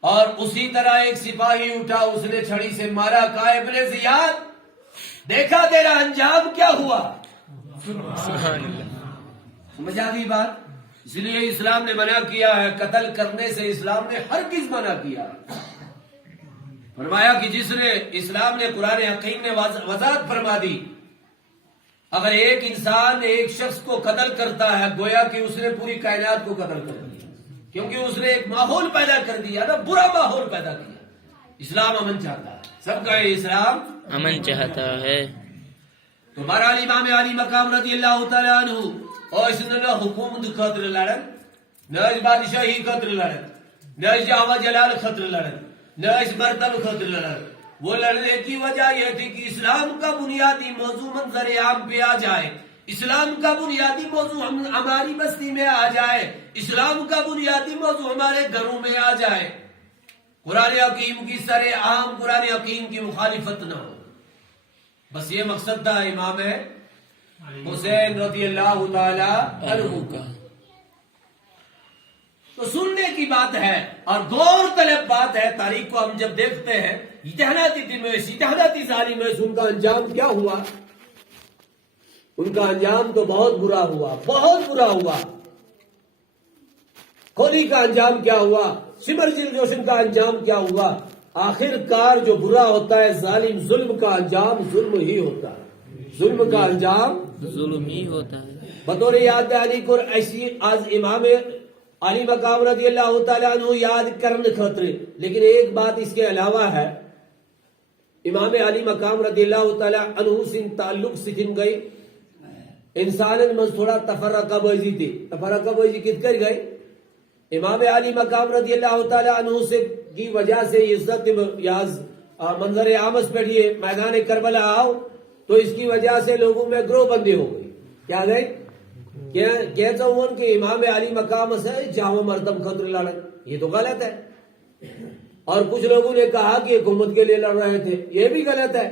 اور اسی طرح ایک سپاہی اٹھا اس نے چھڑی سے مارا کہا ابن زیاد دیکھا تیرا انجام کیا ہوا سبحان اللہ سمجھ آ گئی بات اس لیے اسلام نے منع کیا ہے قتل کرنے سے اسلام نے ہرگز منع کیا فرمایا کہ جس نے اسلام نے قرآن حکیم نے وضاحت فرما دی اگر ایک انسان ایک شخص کو قتل کرتا ہے گویا کہ اس نے پوری کائنات کو قتل کر دیا کیونکہ اس نے ایک ماحول پیدا کر دیا نا برا ماحول پیدا کیا اسلام امن چاہتا ہے سب کا اسلام امن چاہتا ہے تو بہرحال امام علی مقام رضی اللہ تعالیٰ عنہ اور اس نے نہ حکومت خطر لڑن نہ اس بادشاہی خطر لڑن نہ اس جاوا جلال خطر لڑن نہ اس مرتب خطر لڑن وہ لڑنے کی وجہ یہ تھی کہ اسلام کا بنیادی موضوع منظر عام پہ آ جائے اسلام کا بنیادی موضوع ہماری بستی میں آ جائے اسلام کا بنیادی موضوع ہمارے گھروں میں آ جائے قرآن حکیم کی سر عام قرآن حکیم کی مخالفت نہ ہو بس یہ مقصد تھا امام حسین رضی اللہ تعالی عنہ کا تو سننے کی بات ہے اور غور طلب بات ہے تاریخ کو ہم جب دیکھتے ہیں اتحادی ظالم ان کا انجام کیا ہوا ان کا انجام تو بہت برا ہوا کھولی کا انجام کیا ہوا سمر جل جوشن کا انجام کیا ہوا آخر کار جو برا ہوتا ہے ظالم ظلم کا انجام ظلم ہی ہوتا ہے ظلم کا انجام ظلم ہی ہوتا ہے بطور یاد علی کو ایسی آج امام علی مقام رضی اللہ تعالیٰ عنہ یاد کرنے خطرے لیکن ایک بات اس کے علاوہ ہے امام علی مقام رضی اللہ تعالیٰ عنہ سے تعلق سکھن گئی انسان میں تھوڑا تفرقہ بازی تھی تفرقہ بازی کت کر گئی امام علی مقام رضی اللہ تعالیٰ عنہ سے کی وجہ سے عزت یاز منظر عامس بیٹھیے میدان کربلا آؤ تو اس کی وجہ سے لوگوں میں گروہ بندی ہو گئی کیا گئی کہتا ہوں کہ امام علی مقام سے جاؤ مردم خطر لڑن یہ تو غلط ہے اور کچھ لوگوں نے کہا کہ حکومت کے لیے لڑ رہے تھے یہ بھی غلط ہے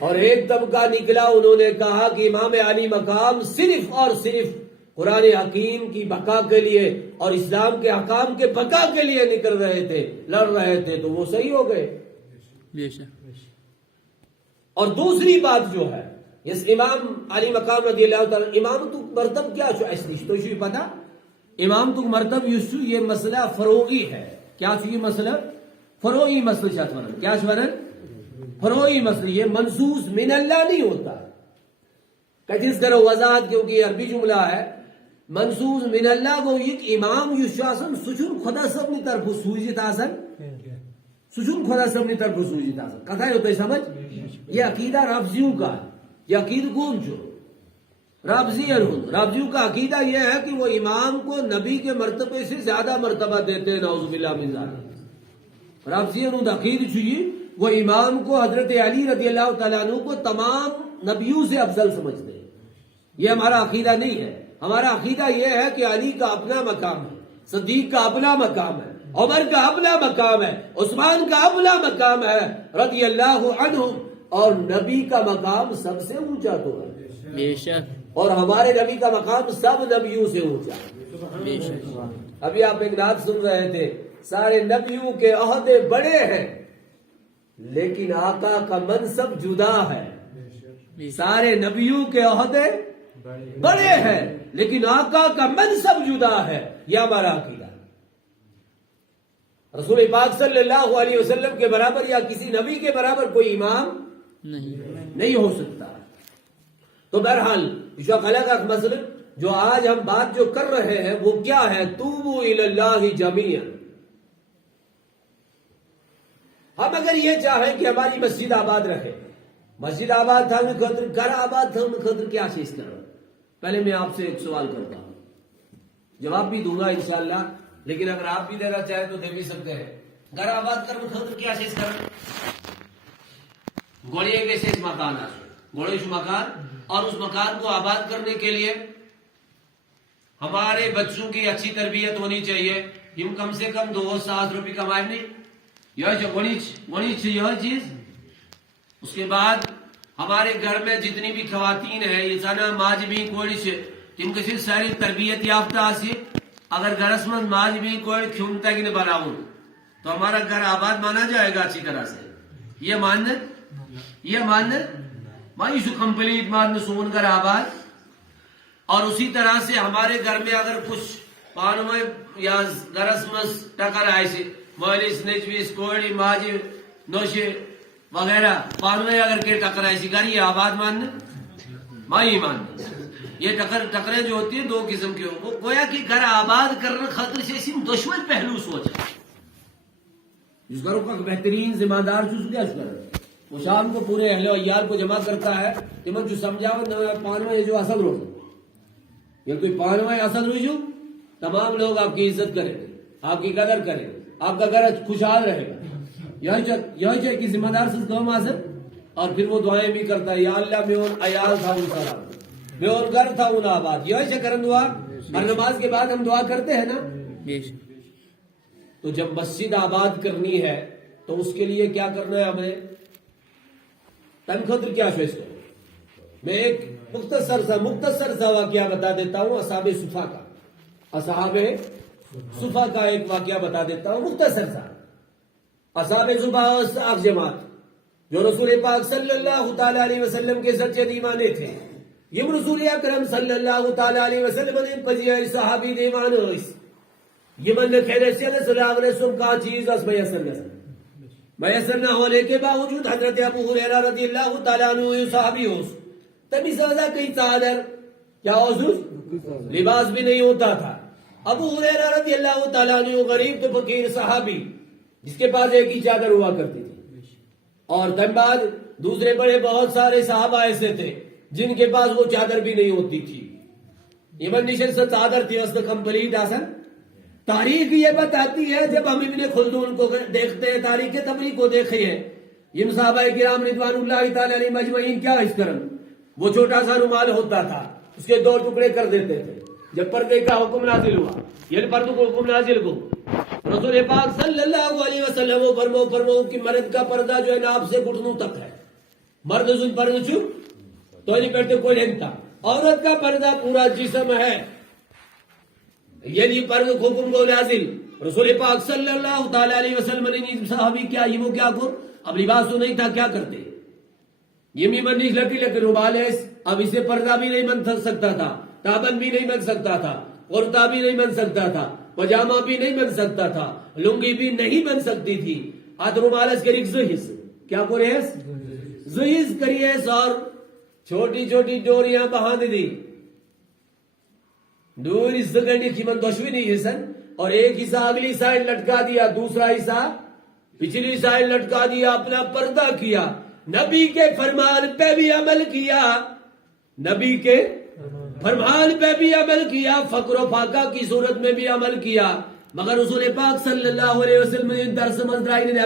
اور ایک طبقہ نکلا انہوں نے کہا کہ امام علی مقام صرف اور صرف قرآن حکیم کی بقا کے لیے اور اسلام کے حکام کے بقا کے لیے نکل رہے تھے لڑ رہے تھے تو وہ صحیح ہو گئے اور دوسری بات جو ہے اس امام علی مقام رضی اللہ تعالی امام تو مرتب کیا چھو اس تو شو پتا امام تو مرتب یسو یہ مسئلہ فروغی ہے کیا چھو یہ مسئلہ فروغی مسئلہ چاہتا ورن کیا چھو ورن فروغی مسئلہ یہ منصوص من اللہ نہیں ہوتا کہ جس کرو وضاحت کیونکہ یہ عربی جملہ ہے منصوص من اللہ کو یک امام یسو آسن سچون خدا سب نے طرف سوجی تاسن سچون خدا سب نے طرف سوجی تاسن کتھا ہوتا ہے سمجھ یہ عقیدہ رافضیوں کا ہے یہ عقید کون جو رافضیوں کا عقیدہ یہ ہے کہ وہ امام کو نبی کے مرتبے سے زیادہ مرتبہ دیتے ہیں نعوذ باللہ من ذالک رافضیوں کا عقید چاہیے وہ امام کو حضرت علی رضی اللہ تعالیٰ عنہ کو تمام نبیوں سے افضل سمجھتے ہیں یہ ہمارا عقیدہ نہیں ہے ہمارا عقیدہ یہ ہے کہ علی کا اپنا مقام ہے صدیق کا اپنا مقام ہے عمر کا اپنا مقام ہے عثمان کا اپنا مقام ہے رضی اللہ عنہ اور نبی کا مقام سب سے اونچا تو ہے بے شک اور ہمارے نبی کا مقام سب نبیوں سے اونچا ہے. بے شک ابھی آپ ایک نعت سن رہے تھے، سارے نبیوں کے عہدے بڑے ہیں لیکن آقا کا منصب جدا ہے. سارے نبیوں کے عہدے بڑے ہیں لیکن آقا کا منصب جدا ہے. یہ ہمارا عقیدہ ہے. رسول پاک صلی اللہ علیہ وسلم کے برابر یا کسی نبی کے برابر کوئی امام نہیں ہو سکتا. تو بہرحال کا مسئلہ جو آج ہم بات جو کر رہے ہیں وہ کیا ہے؟ توبوا الی اللہ جمیعا. ہم اگر یہ چاہیں کہ ہماری مسجد آباد رہے، مسجد آباد تھا ان خاطر، گھر آباد تھا ان خاطر کیا چیز کرنا؟ پہلے میں آپ سے ایک سوال کرتا ہوں، جواب بھی دوں گا انشاءاللہ، لیکن اگر آپ بھی دینا چاہیں تو دے بھی سکتے ہیں. گھر آباد کرنے خاطر کیا چیز کرنا؟ گوڑے کے شیش مکان ہے، گوڑے مکان، اور اس مکان کو آباد کرنے کے لیے ہمارے بچوں کی اچھی تربیت ہونی چاہیے. ہم کم سے کم 2-7 روپے کمائیں گے، یہ چیز. اس کے بعد ہمارے گھر میں جتنی بھی خواتین ہیں یہ زنا ماج بھی کوئی سے تم کسی ساری تربیت یافتہ آسی. اگر گھرس میں ماج بھی کوئی کھونتا کہ نہیں بناؤں تو ہمارا گھر آباد مانا جائے گا اچھی طرح سے. یہ ماننا مائیشو کمپلیٹ ماننا سون گھر آباد. اور اسی طرح سے ہمارے گھر میں اگر کچھ پانوے یا گرس مس ٹکر آئے سے مالس نجویس کوڑی ماجی نوشی وغیرہ پانوے اگر کے ٹکر آئے سی گھر یہ آباد ماننا مائی ماننا. یہ ٹکریں جو ہوتی ہیں 2 قسم کی ہو، وہ گویا کہ گھر آباد کرنے خاطر سے اسی دشمن پہلو سوچا. جس گھروں کا بہترین ذمہ دار وہ شام کو پورے اہل و عیال کو جمع کرتا ہے. تمہیں جو سمجھاو پانوے جو اصل روز یہ کوئی پانوے اصل روز تمام لوگ آپ کی عزت کریں گے، آپ کی قدر کریں گے، آپ کا گھر خوشحال رہے گا. یہی چاہے کہ ذمہ دار سے کام حاصل. اور پھر وہ دعائیں بھی کرتا ہے، یا اللہ میں ان عیال تھا ان سارا، میں اور گھر تھا ان آباد. یہی سے کرن دعا ہر نماز کے بعد ہم دعا کرتے ہیں نا. تو جب مسجد آباد کرنی ہے تو اس کے لیے کیا کرنا ہے ہمیں؟ تنخواہ کیا فیصلہ کرو. میں ایک مختصر سا واقعہ بتا دیتا ہوں اصحاب صفا کا. اصحاب صفا کا ایک واقعہ بتا دیتا ہوں مختصر سا. اصحاب صفا جماعت جو رسول پاک صلی اللہ تعالی علیہ وسلم کے سچے دیوانے تھے. یہ رسول اکرم صلی اللہ تعالی علیہ وسلم نے پذیر صحابی دیوان ہوئیس یہ من خیر سے صلی اللہ علیہ وسلم کا چیز اس میسر نہ ہونے کے باوجود حضرت ابو ہریرہ رضی اللہ تعالیٰ عنہ صحابی ہوس تبھی سزا کئی چادر کیا حضور لباس بھی نہیں ہوتا تھا. ابو ہریرہ رضی اللہ تعالیٰ عنہ غریب تو فقیر صحابی جس کے پاس ایک ہی چادر ہوا کرتی تھی. اور تم بعد دوسرے بڑے بہت سارے صحابہ ایسے تھے جن کے پاس وہ چادر بھی نہیں ہوتی تھی. ایمن نشن سے چادر تھی اس کمپلیٹ آسن. تاریخ یہ بتاتی ہے جب ہم ابن خلدون کو دیکھتے ہیں، تاریخ تبریک کو دیکھیں یہ صحابہ کرام رضوان اللہ تعالی علیہ مجمعین کیا اس کرن وہ چھوٹا سا رومال ہوتا تھا اس کے 2 ٹکڑے کر دیتے تھے. جب پردے کا حکم نازل ہوا یہ پردوں کو حکم نازل کو رسول پاک صلی اللہ علیہ وسلم فرمو کہ مرد کا پردہ جو ہے ناپ سے گھٹنوں تک ہے. مرد زن پردہ تو نہیں پڑھتے کوئی ہنتا. عورت کا پردہ پورا جسم ہے. یعنی پرد حکم کو نازل رسول پاک صلی اللہ تعالی علیہ وسلم نے صحابی کیا یہ وہ کیا کو اب لباس تو نہیں تھا کیا کرتے یہ بھی منش لکی رومال ہے. اب اسے پردہ بھی نہیں بن سکتا تھا، تابن بھی نہیں بن سکتا تھا، قرطہ بھی نہیں بن سکتا تھا، پجامہ بھی نہیں بن سکتا تھا، لنگی بھی نہیں بن سکتی تھی. آج رومالس کریک زہیز کیا کو ریس زہیز کریس اور چھوٹی چھوٹی ڈوریاں باندھ دی. دور اس گنڈی کی من دشوی نہیں ہے سن. اور ایک حصہ اگلی سائڈ لٹکا دیا، دوسرا حصہ پچھلی سائڈ لٹکا دیا، اپنا پردہ کیا. نبی کے فرمان پہ بھی عمل کیا، نبی کے فرمان پہ بھی عمل کیا، فقر و فاقہ کی صورت میں بھی عمل کیا. مگر رسول پاک صلی اللہ علیہ وسلم نے درس مزدرائی نے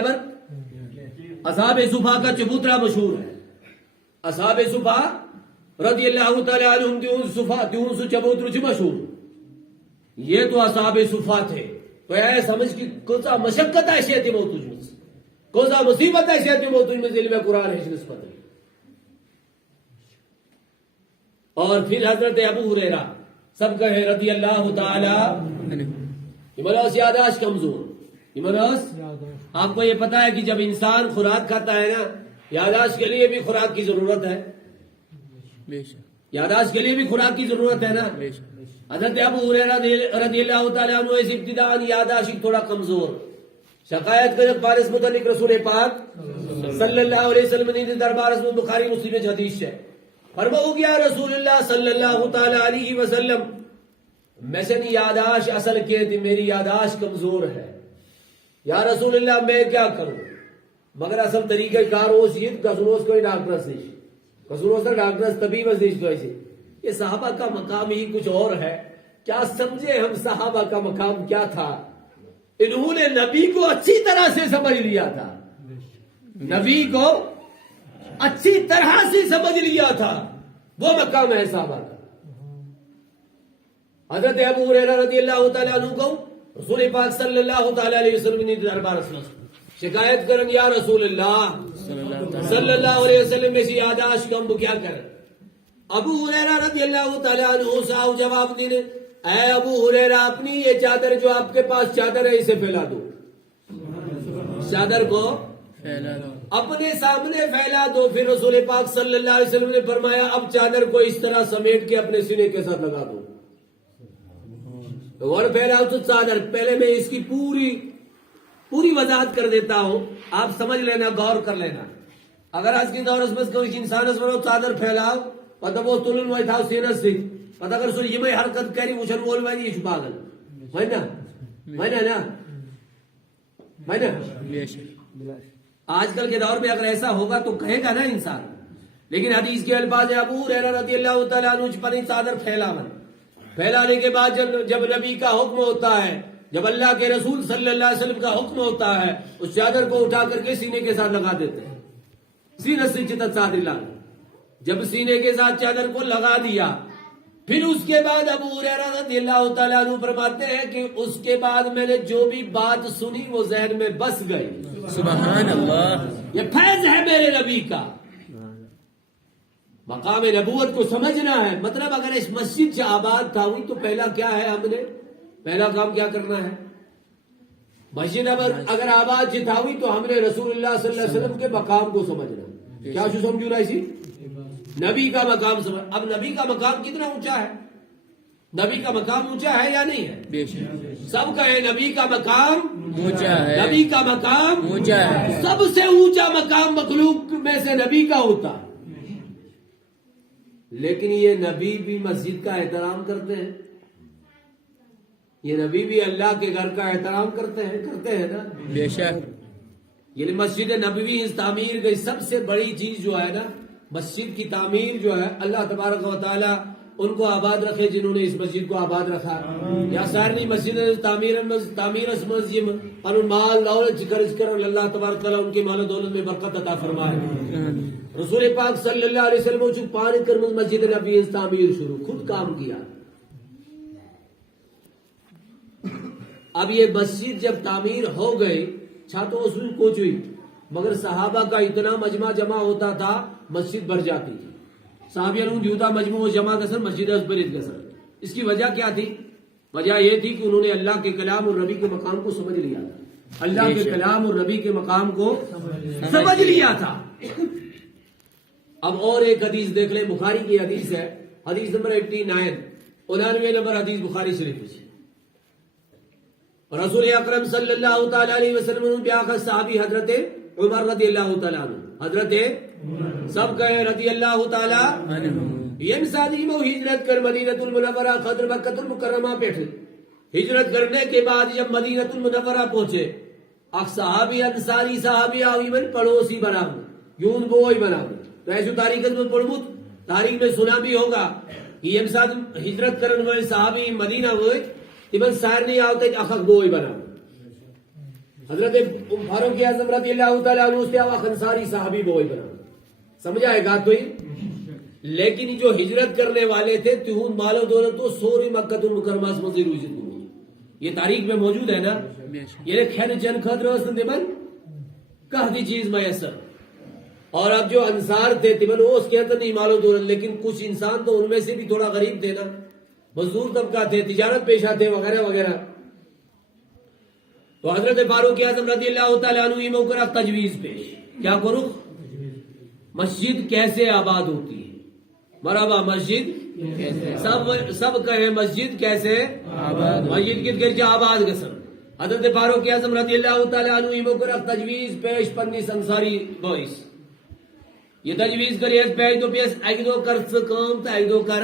اصحاب صفا کا چبوترا مشہور ہے. اصحاب صفا رضی اللہ تعالی عنہم دیون سو چبوتر چی مشہور. یہ تو اصحاب صفا تھے. تو اے سمجھ کی کوسا مشقت ایسی تھی موت تجھ میں، کوسا مصیبت ایسی تھی موت تجھ میں علم قرآن ہے نسبت. اور پھر حضرت ابو ہریرہ سب کہے رضی اللہ تعالی مراس یاداشت کمزور مراس آپ کو یہ پتا ہے کہ جب انسان خوراک کھاتا ہے نا یاداشت کے لیے بھی خوراک کی ضرورت ہے بے شک یاداشت کے لیے بھی خوراک کی ضرورت ہے نا بے شک حضرت ابو ہریرہ رضی اللہ تعالیٰ عنہ اس ابتداء یاداشت تھوڑا کمزور شکایت کرے فارس متعلق رسول پاک صلی اللہ علیہ وسلم نے دربار اس میں بخاری مسلم میں حدیث ہے فرماؤ گیا رسول اللہ صلی اللہ تعالی علیہ وسلم میں سے یاداشت اصل کے تھی میری یاداشت کمزور ہے یا رسول اللہ میں کیا کروں مگر اصل طریقہ کار ہو سی کسنوس کوئی ڈاکٹر سے کسنوس ڈاکٹر طبیب سے ایسے یہ صحابہ کا مقام ہی کچھ اور ہے کیا سمجھے ہم صحابہ کا مقام کیا تھا انہوں نے نبی کو اچھی طرح سے سمجھ لیا تھا نبی کو اچھی طرح سے سمجھ لیا تھا وہ مقام ہے صحابہ کا حضرت ابو ہریرہ رضی اللہ تعالیٰ عنہ کو رسول پاک صلی اللہ تعالیٰ علیہ وسلم نے دربار شکایت کریں یا رسول اللہ صلی اللہ علیہ وسلم میں سے یاداشت کم کیا کریں ابو ہریرہ رضی اللہ تعالیٰ عنہ صاحب جواب دینے اے ابو ہریرہ اپنی یہ چادر جو آپ کے پاس چادر ہے اسے پھیلا دو چادر کو اپنے سامنے پھیلا دو پھر رسول پاک صلی اللہ علیہ وسلم نے فرمایا اب چادر کو اس طرح سمیٹ کے اپنے سینے کے ساتھ لگا دو اور پھیلاؤ تو چادر پہلے میں اس کی پوری وضاحت کر دیتا ہوں آپ سمجھ لینا غور کر لینا اگر آج کی دور میں کوئی انسان چادر پھیلاؤ پتہ وہ تلن وہ تھا سینہ سے پتہ اگر سو یہ میں حرکت کری مشن بول میں یہ پاگل میں نا آج کل کے دور میں اگر ایسا ہوگا تو کہے گا نا انسان لیکن حدیث کے الفاظ ابو ہریرہ رضی اللہ تعالیٰ عنہ پر چادر پھیلانے کے بعد جب نبی کا حکم ہوتا ہے جب اللہ کے رسول صلی اللہ علیہ وسلم کا حکم ہوتا ہے اس چادر کو اٹھا کر کے سینے کے ساتھ لگا دیتے ہیں سینہ سے چتت چادر لا جب سینے کے ساتھ چادر کو لگا دیا پھر اس کے بعد ابو ہریرہ رضی اللہ تعالیٰ عنہ فرماتے ہیں کہ اس کے بعد میں نے جو بھی بات سنی وہ ذہن میں بس گئی سبحان اللہ یہ فیض ہے میرے نبی کا مقام نبوت کو سمجھنا ہے مطلب اگر اس مسجد سے آباد تھا ہوئی تو پہلا کیا ہے ہم نے پہلا کام کیا کرنا ہے مسجد اگر آباد سے تھا ہوئی تو ہم نے رسول اللہ صلی اللہ علیہ وسلم کے مقام کو سمجھنا کیا شو سمجھو رہا اسی نبی کا مقام سمجھ اب نبی کا مقام کتنا اونچا ہے نبی کا مقام اونچا ہے یا نہیں ہے سب کا ہے نبی کا مقام اونچا ہے نبی کا مقام اونچا ہے سب سے اونچا مقام مخلوق میں سے نبی کا ہوتا ہے لیکن یہ نبی بھی مسجد کا احترام کرتے ہیں یہ نبی بھی اللہ کے گھر کا احترام کرتے ہیں نا بے شک یہ مسجد نبوی اس تعمیر کی سب سے بڑی چیز جو ہے نا مسجد کی تعمیر جو ہے اللہ تبارک و تعالی ان کو آباد رکھے جنہوں نے اس مسجد کو آباد رکھا یا سارنی مسجد تعمیر اس مسجد اور مال دولت خرچ کر اللہ تبارک تعالی ان کے مال و دولت میں برکت عطا فرمائے رسول پاک صلی اللہ علیہ وسلم چھ پانی کر مسجد نبی اس تعمیر شروع خود کام کیا اب یہ مسجد جب تعمیر ہو گئی چھاتوں اصول کوچ ہوئی مگر صحابہ کا اتنا مجمع جمع ہوتا تھا مسجد بھر جاتی تھی صحابیوں دیوتا مجموع جمع کسر مسجد ازبرید کسر اس کی وجہ کیا تھی وجہ یہ تھی کہ انہوں نے اللہ کے کلام اور نبی کے مقام کو سمجھ لیا تھا اللہ کے کلام اور نبی کے مقام کو سمجھ لیا تھا اب اور ایک حدیث دیکھ لیں بخاری کی حدیث ہے حدیث نمبر 89 99 نمبر حدیث بخاری شریف ہے رسول اکرم صلی اللہ تعالی علیہ وسلم بیاخ صحابی حضرت عمر رضی اللہ تعالی عنہ حضرت سب کہے رضی اللہ تعالی ینسادی مو ہجرت کر مدینہ المنورہ خضر مکہ المکرمہ بیٹھے ہجرت کرنے کے بعد جب مدینہ المنورہ پہنچے اک صحابی انصاری صحابی آوی من پڑوسی بنا یون بوئی بنا تو ایسے تاریخ میں پڑھمت تاریخ میں سنا بھی ہوگا کہ یہ انسان ہجرت کرنے والے صحابی مدینہ ہوئے تمن سائر نہیں آوتے اخک بوئی بنا حضرت فاروق اعظم رضی اللہ تعالیٰ عنہ سے آوا خنساری صحابی بوئی بنا سمجھا ہے گات ہوئی لیکن جو ہجرت کرنے والے تھے تہون مال و دولت تو سوری مکہ المکرمہ سے مزید ہوئی زندگی یہ تاریخ میں موجود ہے نا یہ کھین چن خطر وسن دمن کہ دی چیز میسر اور اب جو انصار تھے تمن اس کے اندر نہیں معلوم دور، لیکن کچھ انسان تو ان میں سے بھی تھوڑا غریب تھے نا، مزدور طبقہ تھے، تجارت پیشہ تھے وغیرہ وغیرہ. تو حضرت فاروق اعظم رضی اللہ تعالیٰ عنہ یہ موقع تجویز پیش، کیا کروں؟ مسجد کیسے آباد ہوتی ہے؟ مرحبا مسجد سب کہے مسجد کیسے آباد مسجد کت کر آباد گسن. حضرت فاروق اعظم رضی اللہ تعالیٰ عنہ یہ موقع تجویز پیش پنس انصاری باعث یہ تجویز کری پیش دو پیس اک دو کر کام تو اک دو کر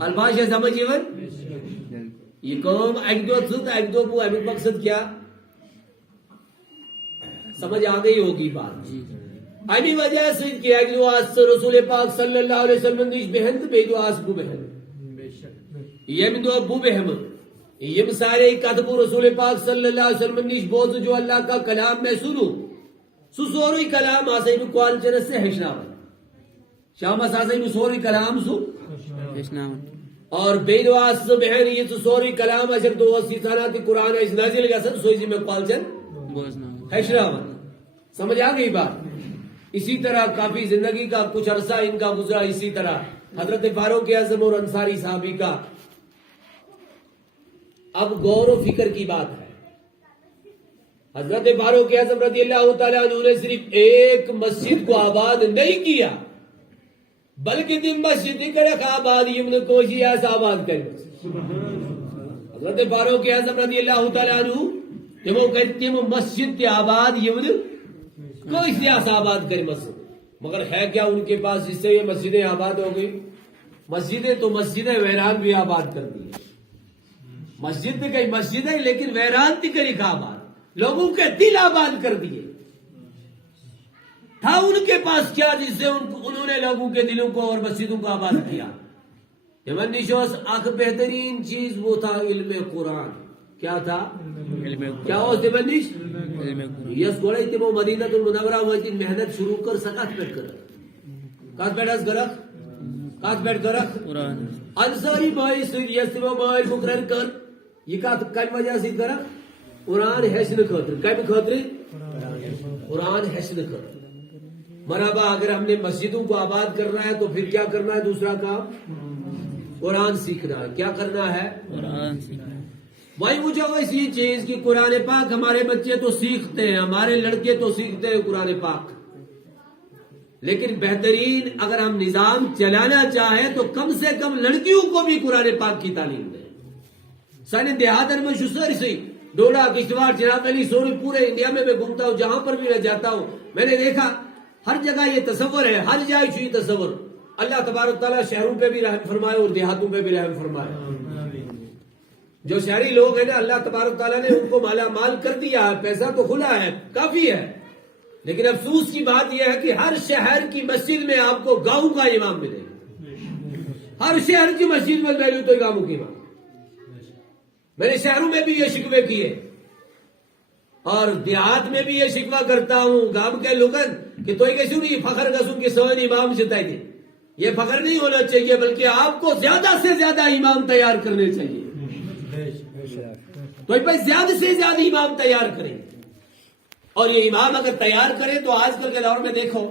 الفاظ ہے سمجھ یہ کام اک دو تو اک دو کو امیک مقصد کیا سمجھ آ گئی ہوگی بات. امی وجہ سے کہ اک دو آس رسول پاک صلی اللہ علیہ وسلم نیش بہن تو بے دو آس بو بہن یم دو بو بہم یم سارے کتبو رسول پاک صلی اللہ علیہ وسلم نیش بوز جو اللہ کا کلام میں سنو سوری کلام آسائی میں کوال چنس سے ہشناون شام آسائی میں سوری کلام سو ہشناون اور بید واس بہن یہ سوری کلام اشر دو اسی سانہ کی قرآن اس نازل گسن سوئی میں کوال چن ہشناون. سمجھ آ گئی بات. اسی طرح کافی زندگی کا کچھ عرصہ ان کا گزرا اسی طرح حضرت فاروق اعظم اور انصاری صحابی کا. اب غور و فکر کی بات ہے. حضرت فاروق اعظم رضی اللہ تعالیٰ عنہ نے صرف ایک مسجد کو آباد نہیں کیا بلکہ تم مسجد کرک آباد یمن کوشی ایسا آباد کر. حضرت فاروق اعظم رضی اللہ تعالیٰ عنہ تم مسجد تے آباد یمن کوشی ایسا آباد کر مسجد. مگر ہے کیا ان کے پاس اس سے یہ مسجدیں آباد ہو گئی؟ مسجدیں تو مسجدیں ویران بھی آباد کر دی. مسجد میں کئی مسجد ہے لیکن ویران تھی کری کا آباد، لوگوں کے دل آباد کر دیے. تھا ان کے پاس کیا جس سے انہوں نے لوگوں کے دلوں کو اور مسجدوں کو آباد کیا؟ یمنیشوس آخ بہترین چیز وہ تھا علم قرآن. کیا تھا؟ کیا ہو دیمنیش یس گوڑے تیمو مدینہ المنورہ ہوئی محنت شروع کر سکات بیٹھ کر کات بیٹھ از گرخ کات بیٹھ گرخ انصاری بھائی سید یستیمو بھائی مقرر کر یہ کات کئی وجہ سے گرخ قرآن حسن خطر کئی خطر قرآن حسن خطر. مرحبا اگر ہم نے مسجدوں کو آباد کرنا ہے تو پھر کیا کرنا ہے؟ دوسرا کام قرآن سیکھنا ہے. کیا کرنا ہے؟ قرآن سیکھنا. وہی مجھے اسی چیز کی قرآن پاک ہمارے بچے تو سیکھتے ہیں، ہمارے لڑکے تو سیکھتے ہیں قرآن پاک، لیکن بہترین اگر ہم نظام چلانا چاہیں تو کم سے کم لڑکیوں کو بھی قرآن پاک کی تعلیم دیں. سارے دیہات میں شسر سے ڈوڈا کشتواڑ چناب علی سوری پورے انڈیا میں گھومتا ہوں، جہاں پر بھی میں جاتا ہوں میں نے دیکھا ہر جگہ یہ تصور ہے، ہر جگہ یہ تصور. اللہ تبارک تعالیٰ شہروں پہ بھی رحم فرمائے اور دیہاتوں پہ بھی رحم فرمائے. جو شہری لوگ ہیں نا اللہ تبارک تعالیٰ نے ان کو مالا مال کر دیا ہے، پیسہ تو کھلا ہے کافی ہے، لیکن افسوس کی بات یہ ہے کہ ہر شہر کی مسجد میں آپ کو گاؤں کا امام ملے گا. ہر شہر کی مسجد میں میں تو گاؤں کی امام. میں نے شہروں میں بھی یہ شکوے کیے اور دیہات میں بھی یہ شکوہ کرتا ہوں گاؤں کے لوگن کہ تو کیسے نہیں فخر گسوں کے سوئن امام جتائی تھے. یہ فخر نہیں ہونا چاہیے بلکہ آپ کو زیادہ سے زیادہ امام تیار کرنے چاہیے. تو زیادہ سے زیادہ امام تیار کریں، اور یہ امام اگر تیار کریں تو آج کل کے دور میں دیکھو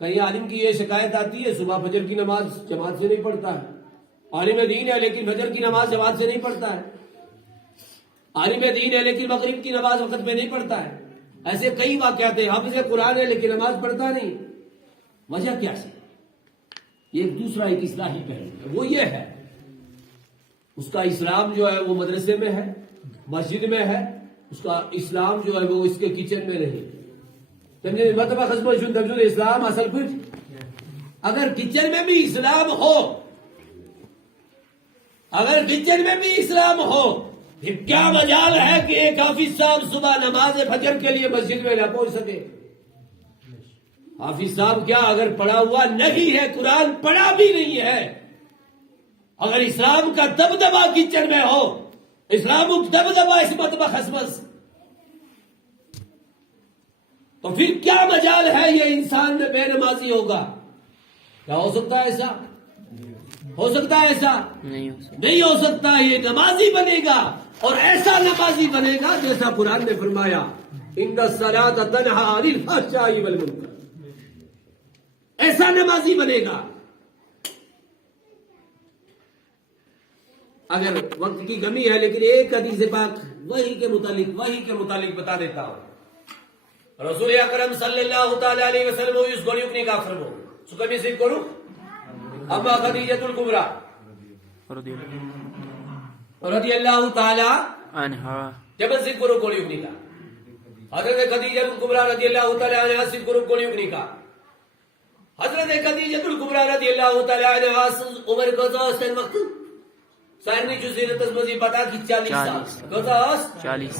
کہیں عالم کی یہ شکایت آتی ہے صبح فجر کی نماز جماعت سے نہیں پڑھتا ہے. عالم دین ہے لیکن فجر کی نماز جماعت سے نہیں پڑھتا ہے. عالم دین ہے لیکن مغرب کی نماز وقت میں نہیں پڑھتا ہے. ایسے کئی واقعات ہیں. حافظ قرآن ہے لیکن نماز پڑھتا نہیں. وجہ کیا ہے؟ یہ دوسرا ایک اصلاحی پہلو ہے، وہ یہ ہے اس کا اسلام جو ہے وہ مدرسے میں ہے، مسجد میں ہے. اس کا اسلام جو ہے وہ اس کے کچن میں نہیں. مطلب اسلام اصل کچھ اگر کچن میں بھی اسلام ہو، اگر کچن میں بھی اسلام ہو پھر کیا مجال ہے کہ ایک حافظ صاحب صبح نماز فجر کے لیے مسجد میں نہ پہنچ سکے؟ حافظ صاحب کیا اگر پڑھا ہوا نہیں ہے، قرآن پڑھا بھی نہیں ہے، اگر اسلام کا دبدبا کچن میں ہو، اسلام کا دبدبا اس مطبخ خسمس، تو پھر کیا مجال ہے یہ انسان میں بے نمازی ہوگا؟ کیا ہو سکتا ہے ایسا؟ ہو سکتا ہے ایسا؟ نہیں ہو سکتا. یہ نمازی بنے گا اور ایسا نمازی بنے گا جیسا قرآن نے فرمایا ان الصلاۃ تنہی عن الفحشاء والمنکر. ایسا نمازی بنے گا. اگر وقت کی کمی ہے لیکن ایک حدیث پاک وہی کے متعلق بتا دیتا ہوں. رسول اکرم صلی اللہ تعالی علیہ وسلم اس گوڑیوں کی کا فرمو سکمی سے کرو اما خدیجۃ الکبریٰ رضی اللہ تعالی عنہا جب ذکر کرو گوڑیوں کی کا حضرت خدیجۃ الکبریٰ رضی اللہ تعالی عنہا ذکر کرو گوڑیوں کی کا حضرت خدیجۃ الکبریٰ رضی اللہ تعالی عنہا عمر کو سن وقت سائرنی جو سیرت از مزید بتا کی 40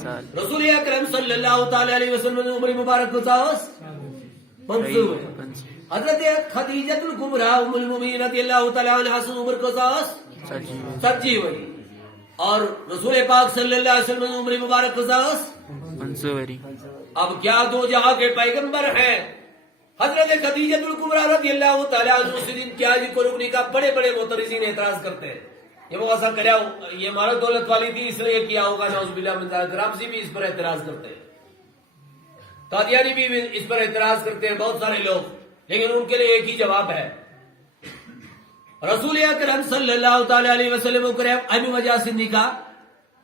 سال رسول اکرم صلی اللہ تعالی علیہ وسلم عمر مبارک کو 50 حضرت خدیجۃ الکبریٰ ام المؤمنین رضی اللہ تعالی عنہا سے عمر کو 70 ہوئی اور رسول پاک صلی اللہ علیہ وسلم عمر مبارک کو 50. اب کیا دو جہاں کے پیغمبر ہیں حضرت خدیجۃ الکبریٰ رضی اللہ تعالی عنہ اس دن کیا جی کو رکنے کا بڑے بڑے معترضین اعتراض کرتے ہیں. یہ وہ ایسا کریا یہ مال دولت والی تھی اس لیے کیا ہوگا نعوذ باللہ من ذالک. رافضی بھی اس پر اعتراض کرتے ہیں, قادیانی بھی اس پر اعتراض کرتے ہیں, بہت سارے لوگ, لیکن ان کے لیے ایک ہی جواب ہے. رسول اکرم صلی اللہ تعالی علیہ وسلم کو اہم وجہ سے نکاح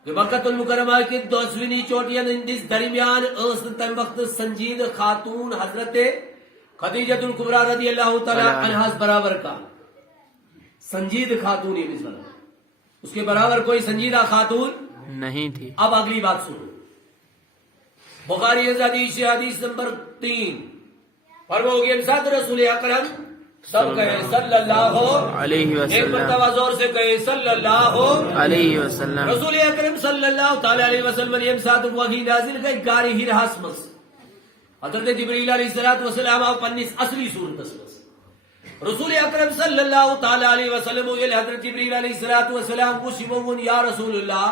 کہ مکہ المکرمہ کی 10ویں چوٹیاں اس درمیان اس تم وقت سنجید خاتون حضرت خدیجۃ الکبریٰ رضی اللہ تعالی عنہا برابر کا سنجید خاتون یہ مثال اس کے برابر کوئی سنجیدہ خاتون نہیں تھی. اب اگلی بات سنو, بخاری حدیث نمبر 3 فرماؤ گے ساتھ رسول اکرم سب کہے صلی اللہ علیہ ایک مرتبہ زور سے کہے صلی اللہ علیہ وسلم. رسول اکرم صلی اللہ تعالی علیہ وسلم نے ساتھ وحی نازل کی گاری ہی رحمت حضرت جبرائیل علیہ السلام آپ پنیس اصلی صورت اسمس رسول اکرم صلی اللہ تعالی علیہ وسلم حضرت جبرائیل علیہ السلام کو شمون یا رسول اللہ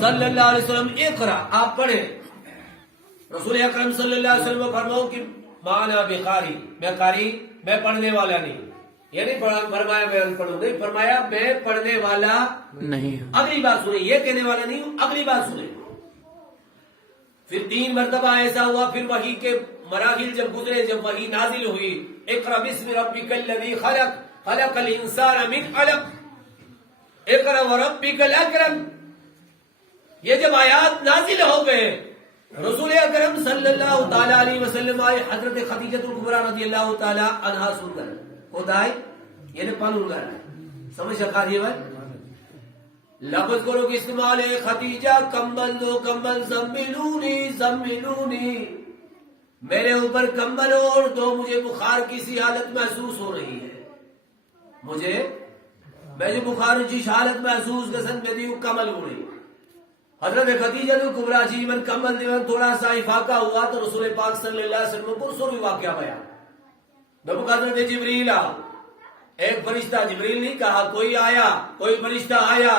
صلی اللہ علیہ وسلم اقرا آپ پڑھیں. رسول اکرم صلی اللہ علیہ وسلم فرماؤ کہ مانا بقاری میں قاری میں پڑھنے والا نہیں, یعنی فرمایا میں پڑھوں نہیں, فرمایا میں پڑھنے والا نہیں. اگلی بات سنیں, یہ کہنے والا نہیں ہوں, اگلی بات سنیں. پھر 3 مرتبہ ایسا ہوا, پھر وحی کے مراحل جب گزرے, جب وحی نازل ہوئی اقرا بسم ربک الذی خلق خلق الانسان من علق اقرا وربک الاکرم, یہ جب آیات نازل ہو گئے رسول اکرم صلی اللہ تعالی علیہ وسلم آئے حضرت خدیجۃ الکبریٰ رضی اللہ تعالی عنہا سن کر خود آئے یعنی پانون کر سمجھ سکا دیے بھائی لفظ کرو کہ استعمال ہے خدیجہ کمبل دو کمبل زملونی میرے اوپر کمبل اور دو, مجھے بخار کی سی حالت محسوس ہو رہی ہے, میں جو بخار جس حالت محسوس گسن میں دیو کمل ہو رہی. حضرت خدیجہ الکبریٰ جی من کمل دیوان تھوڑا سا افاقہ ہوا تو رسول پاک صلی اللہ علیہ وسلم کو سوری واقعہ بیان. نبو حضرت جبریل ایک فرشتہ, جبریل نہیں کہا, کوئی آیا, کوئی فرشتہ آیا,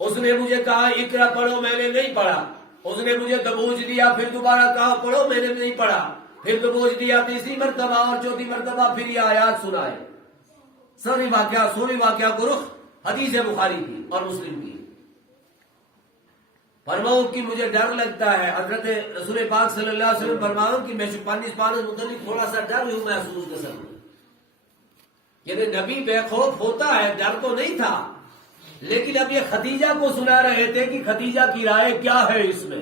اس نے مجھے کہا اقرا پڑھو, میں نے نہیں پڑھا. اس نے مجھے دبوچ دیا, پھر دوبارہ کہا پڑھو, میں نے نہیں پڑھا. پھر دبوچ دیا 3ری مرتبہ اور 4تھی مرتبہ پھر یہ آیات سنائے. سوری واقعہ کو رخ حدیث بخاری کی اور مسلم کی. فرماؤ کہ مجھے ڈر لگتا ہے. حضرت رسول پاک صلی اللہ علیہ وسلم فرماؤ کہ میں پانچ متعلق تھوڑا سا ڈر ہوں محسوس کر سکوں. یعنی نبی بے خوف ہوتا ہے, ڈر تو نہیں تھا, لیکن اب یہ خدیجہ کو سنا رہے تھے کہ خدیجہ کی رائے کیا ہے اس میں,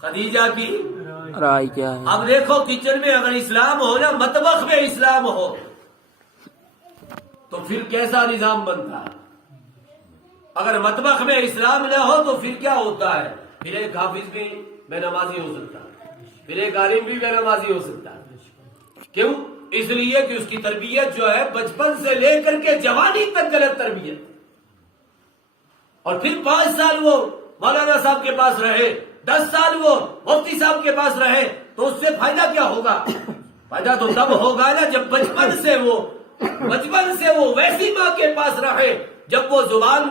خدیجہ کی رائے کیا ہے. اب دیکھو کچن میں اگر اسلام ہو نا, مطبخ میں اسلام ہو تو پھر کیسا نظام بنتا ہے. اگر مطبخ میں اسلام نہ ہو تو پھر کیا ہوتا ہے, پھر ایک حافظ بھی بے نمازی ہو سکتا ہے, پھر ایک عالم بھی بے نمازی ہو سکتا ہے. کیوں؟ اس لیے کہ اس کی تربیت جو ہے بچپن سے لے کر کے جوانی تک غلط تربیت, اور پھر 5 سال وہ مولانا صاحب کے پاس رہے, 10 سال وہ مفتی صاحب کے پاس رہے, تو اس سے فائدہ کیا ہوگا؟ فائدہ تو تب ہوگا نا جب بچپن سے وہ ویسی ماں کے پاس رہے, جب وہ زبان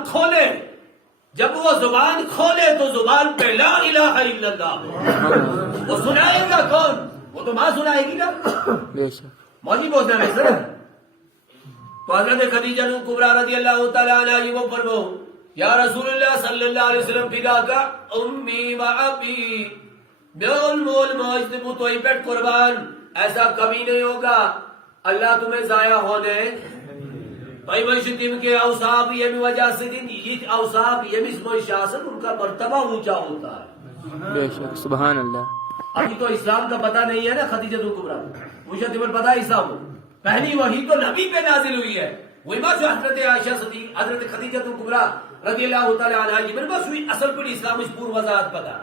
کھولے تو زبان پہ لا الہ الا اللہ. وہ سنائے گا کون؟ وہ تو ماں سنائے گی نا, موجی بولنا نہیں سر. تو حضرت خدیجہ الکبریٰ رضی اللہ تعالی عنہا یہ وہ فرماؤ یا رسول اللہ صلی اللہ علیہ وسلم فدا کا امی و ابی بیول مول موجد بتوئی پیٹ قربان, ایسا کبھی نہیں ہوگا اللہ تمہیں ضائع ہونے بھائی تم کے اوصاف یہ وجہ سے یہ اوصاف یہ شاست ان کا مرتبہ اونچا ہوتا ہے. بے شک سبحان اللہ. ابھی تو اسلام کا پتہ نہیں ہے نا. خدیجہ کبریٰ مجھے تمہیں پتا ہے اسلام پہلی وحی تو نبی پہ نازل ہوئی ہے. وہی بات جو حضرت عائشہ صدیق حضرت خدیجہ کبریٰ رضی اللہ تعالی عنہا کی میرے پاس ہوئی اصل پر اسلام اس پور وضاحت پتا.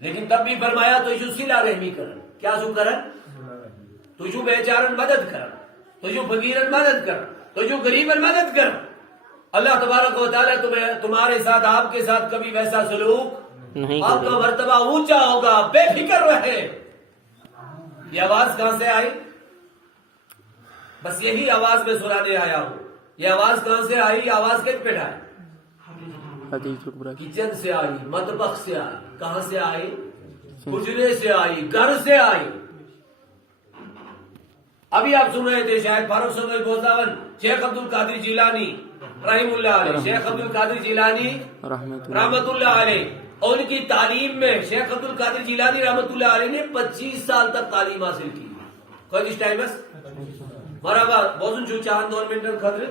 لیکن تب بھی فرمایا تو جو صلہ رحمی کرن کیا سو کرن تو جو بیچارن مدد کرن تو جو فقیرن مدد کرن تو جو غریبن مدد کرن. اللہ تبارک و تعالی تمہیں تمہارے ساتھ آپ کے ساتھ کبھی ویسا سلوک نہیں آپ کا مرتبہ اونچا ہوگا. بے فکر رہے. یہ آواز کہاں سے آئی؟ بس یہی آواز میں سنانے آیا ہوں. یہ آواز کہاں سے آئی؟ یہ آواز کس پہ آئی؟ حدیث کبریٰ کچن سے آئی, مطبخ سے آئی. کہاں سے آئی؟ حجرے سے آئی, گھر سے آئی. ابھی آپ سن رہے تھے شاید فاروق صدر گوزاون شیخ عبد القادر جیلانی رحم اللہ علیہ. شیخ عبد القادر جیلانی رحمت اللہ علیہ. اور ان کی تعلیم میں شیخ عبد القادر جیلانی رحمت اللہ علیہ نے 25 سال تک تعلیم حاصل کی. کوئی اس ٹائم برابر بوزن جو چاند دور منٹر خطر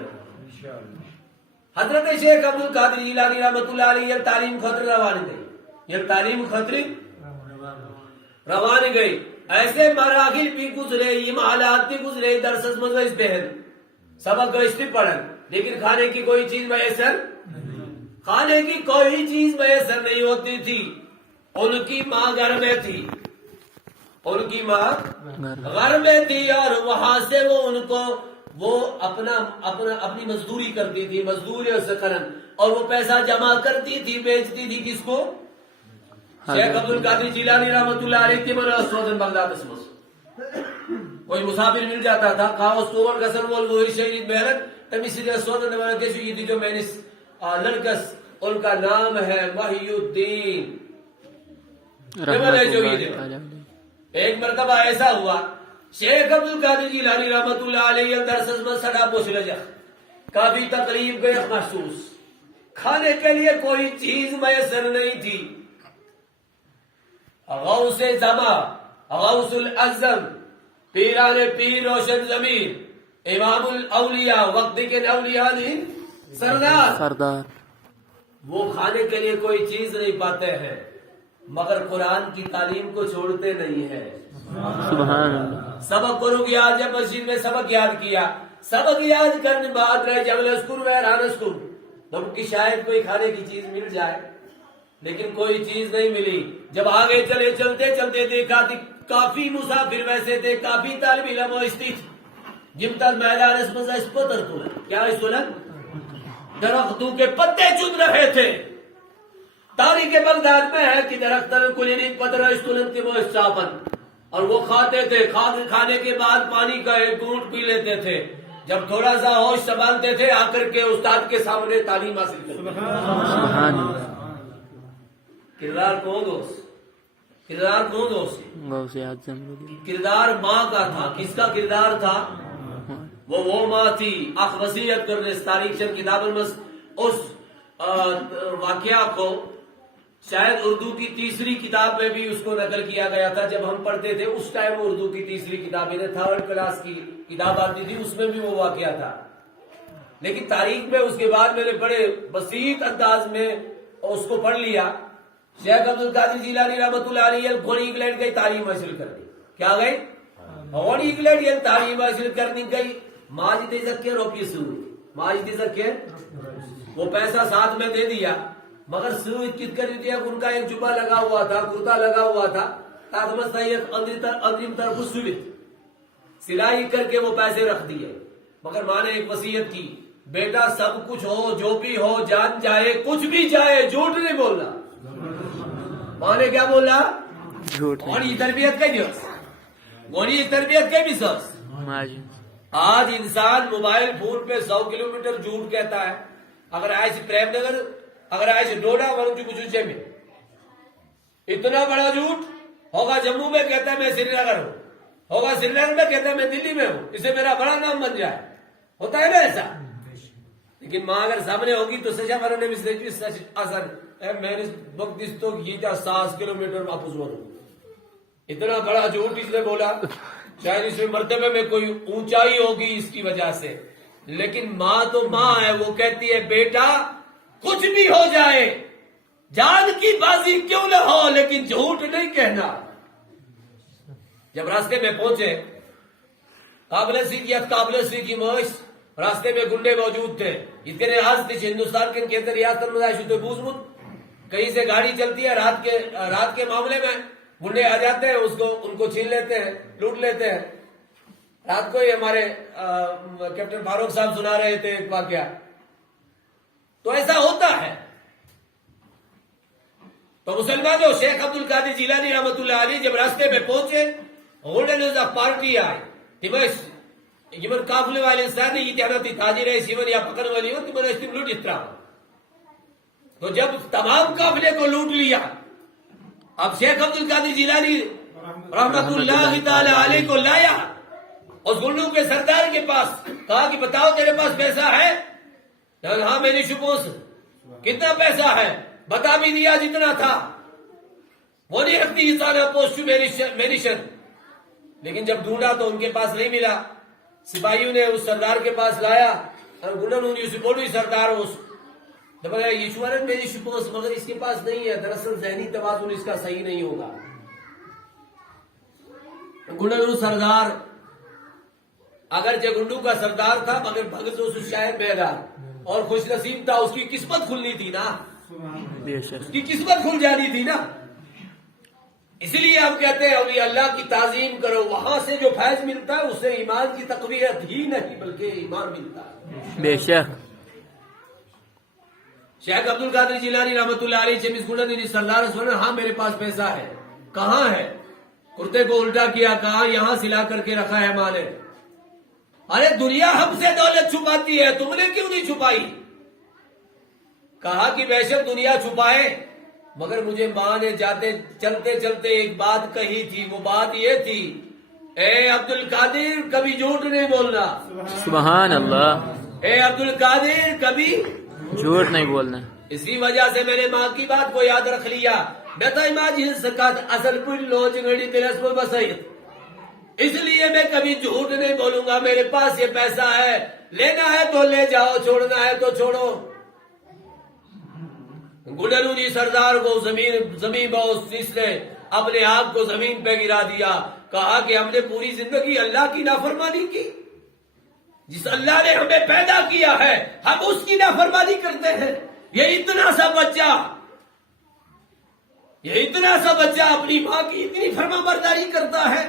حضرت شیخ عبد القادر جیلانی رحمت اللہ علیہ یہ تعلیم خطر روان گئی. یہ تعلیم خطر روان گئی. ایسے مراحل بھی گزرے, امالات بھی گزرے, درس مجلس بہن سبق گشتی پڑھن, لیکن کھانے کی کوئی چیز میسر کھانے کی کوئی چیز میسر نہیں ہوتی تھی. ان کی ماں گھر میں تھی, ان کی ماں گھر میں تھی اور وہاں سے وہ ان کو وہ اپنی مزدوری کرتی تھی, مزدوری سے کرن, اور وہ پیسہ جمع کرتی تھی, بیچتی تھی کس کو؟ شیخ عبد القادر جیلانی رحمت اللہ علیہ کی منع سوزن بغداد اسمس. کوئی مسافر مل جاتا تھا کاؤس توور گسن وول وہ شہید بہرت تم اسی طرح سوزن نمانا کیسو یہ دیکھو میں نے لڑکس ان کا نام ہے محی الدین. ایک مرتبہ ایسا ہوا شیخ عبد القادر جیلانی رحمت اللہ علیہ درس میں سڑا پوچھ لجا کافی تقریب گئے محسوس, کھانے کے لیے کوئی چیز میسر نہیں تھی. غوث زما غوث الاعظم پیران پیر روشن ضمیر امام الاولیاء وقت کے اولیاء نہیں سردار وہ کھانے کے لیے کوئی چیز نہیں پاتے ہیں مگر قرآن کی تعلیم کو چھوڑتے نہیں ہیں. سبحان اللہ. سبق کرو گیا جب مسجد میں سبق یاد کیا, سبق یاد کرنے بعد رہے جب اسکول ویران اسکول تو کی شاید کوئی کھانے کی چیز مل جائے, لیکن کوئی چیز نہیں ملی. جب آگے چلے چلتے چلتے دیکھا کافی مسافر ویسے تھے, کافی طالب علم استھی جم تک میدان اس پتر تو کیا درختوں کے پتے چن رہے تھے. تاریخ بغداد میں ہے کہ درخت پتر اور وہ کھاتے تھے. کھانے کے بعد پانی کا ایک گھونٹ پی لیتے تھے. جب تھوڑا سا ہوش سنبھالتے تھے آ کر کے استاد کے سامنے تعلیم حاصل کرتے. کردار کون دوست؟ کردار کون دوست؟ کردار ماں کا تھا. کس کا کردار تھا؟ وہ ماں تھی. اخ وصیت کرنے تاریخ شب کتاب المس اس واقعہ کو شاید اردو کی تیسری کتاب میں بھی اس کو نقل کیا گیا تھا. جب ہم پڑھتے تھے اس ٹائم اردو کی تیسری کتاب یعنی 3rd کلاس کی کتاب آتی تھی, اس میں بھی وہ واقعہ تھا. لیکن تاریخ میں اس کے بعد میں نے بڑے بسیط انداز میں اس کو پڑھ لیا. شیخ عبد القادر جیلانی رحمت اللہ علیہ گھوڑی انگلینڈ گئی تعلیم حاصل کرنی. کیا گئی؟ گھوڑی انگلینڈ یہ تعلیم حاصل کرنی گئی. ماجد ذکر روپی سود ماجد ذکر وہ پیسہ ساتھ میں دے دیا مگر سود کت کر دیا. ان کا ایک جبہ لگا ہوا تھا, کرتا لگا ہوا تھا, اندریم طرف سلائی کر کے وہ پیسے رکھ دیے. مگر ماں نے ایک وصیت کی بیٹا سب کچھ ہو جو بھی ہو جان جائے کچھ بھی جائے جھوٹ نہیں بولنا. ماں نے کیا بولا؟ جھوٹ. اور یہ تربیت کا دس گونی تربیت کے بھی سب. آج انسان موبائل فون پہ 100 کلومیٹر جھوٹ کہتا ہے. اگر ایسے پریم نگر اگر ایسے ڈوڈا ورنجو کچھ میں اتنا بڑا جھوٹ ہوگا. جموں میں کہتا ہے میں سری نگر ہوں, ہوگا سری نگر میں کہتا ہے میں دلی میں ہوں, اسے میرا بڑا نام بن جائے. ہوتا ہے نا ایسا. لیکن ماں اگر سامنے ہوگی تو سچا مرنے میں سچ اثر میں نے وقت اس تو یہ 100 کلومیٹر واپس ہو. اتنا بڑا جھوٹ اس نے بولا شاید اس میں مرتبے میں کوئی اونچائی ہوگی اس کی وجہ سے، لیکن ماں تو ماں ہے، وہ کہتی ہے بیٹا کچھ بھی ہو جائے، جان کی بازی کیوں نہ ہو، لیکن جھوٹ نہیں کہنا۔ جب راستے میں پہنچے قابل سی کی معاش، راستے میں گنڈے موجود تھے، اتنے راز تھے ہندوستان کے اندر ریاست میں بوزمت، کہیں سے گاڑی چلتی ہے رات کے معاملے میں گنڈے آ جاتے ہیں، ان کو چھین لیتے ہیں، لوٹ لیتے ہیں۔ رات کو ہی ہمارے کیپٹن فاروق صاحب سنا رہے تھے ایک واقعہ، تو ایسا ہوتا ہے۔ تو مسلمانوں، شیخ عبد القادر جیلانی رحمۃ اللہ علیہ جب راستے میں پہنچے، گنڈے پارٹی آئے، یمن قافلے والے انسان یہ کہنا تھی تاجر ہے سیون یا پکڑ والی ہو تم لوٹ اترا۔ تو جب تمام قافلے کو لوٹ لیا، اب شیخ عبد القادر جیلانی رحمت اللہ تعالی علیہ کو لایا اس گنڈوں کے سردار کے پاس، کہا کہ بتاؤ تیرے پاس پیسہ ہے؟ ہاں میری شپوس، کتنا پیسہ ہے؟ بتا بھی دیا جتنا تھا، وہ نہیں رکھتی پوسٹ مینیشن، لیکن جب ڈھونڈا تو ان کے پاس نہیں ملا۔ سپاہیوں نے اس سردار کے پاس لایا اور بولو سردار میری شپوس، مگر اس کے پاس نہیں ہے، دراصل ذہنی توازن اس کا صحیح نہیں ہوگا۔ گنڈو سردار اگرچہ گنڈو کا سردار تھا، مگر بھگت اس شاعر بیدار اور خوش نصیب تھا، اس کی قسمت کھلنی تھی نا، اس کی قسمت کھل جانی تھی نا۔ اس لیے ہم کہتے ہیں اولیاء اللہ کی تعظیم کرو، وہاں سے جو فیض ملتا ہے اس سے ایمان کی تقویت ہی نہیں بلکہ ایمان ملتا ہے۔ بے شک شیخ عبد القادر جیلانی رحمۃ اللہ علیہ چمیس گنڈن سردار سن، ہاں میرے پاس پیسہ ہے۔ کہاں ہے؟ کرتے کو الٹا کیا، کہاں؟ یہاں سلا کر کے رکھا ہے ماں نے۔ ارے دنیا ہم سے دولت چھپاتی ہے، تم نے کیوں نہیں چھپائی؟ کہا کہ بے شک دنیا چھپائے، مگر مجھے ماں نے چلتے چلتے ایک بات کہی تھی، وہ بات یہ تھی اے عبد القادر کبھی جھوٹ نہیں بولنا، سبحان اللہ، اے عبد القادر کبھی جھوٹ نہیں بولنا۔ اسی وجہ سے میں نے ماں کی بات کو یاد رکھ لیا۔ بیتا ماں سکات اصل پوری لوچ گڑی تیرس پر بسائیت، اس لیے میں کبھی جھوٹ نہیں بولوں گا، میرے پاس یہ پیسہ ہے، لینا ہے تو لے جاؤ، چھوڑنا ہے تو چھوڑو۔ گڈلو جی سردار کو زمین بہت نے اپنے آپ کو زمین پہ گرا دیا، کہا کہ ہم نے پوری زندگی اللہ کی نافرمانی کی، جس اللہ نے ہمیں پیدا کیا ہے ہم اس کی نافرمانی کرتے ہیں۔ یہ اتنا سا بچہ اپنی ماں کی اتنی فرما برداری کرتا ہے۔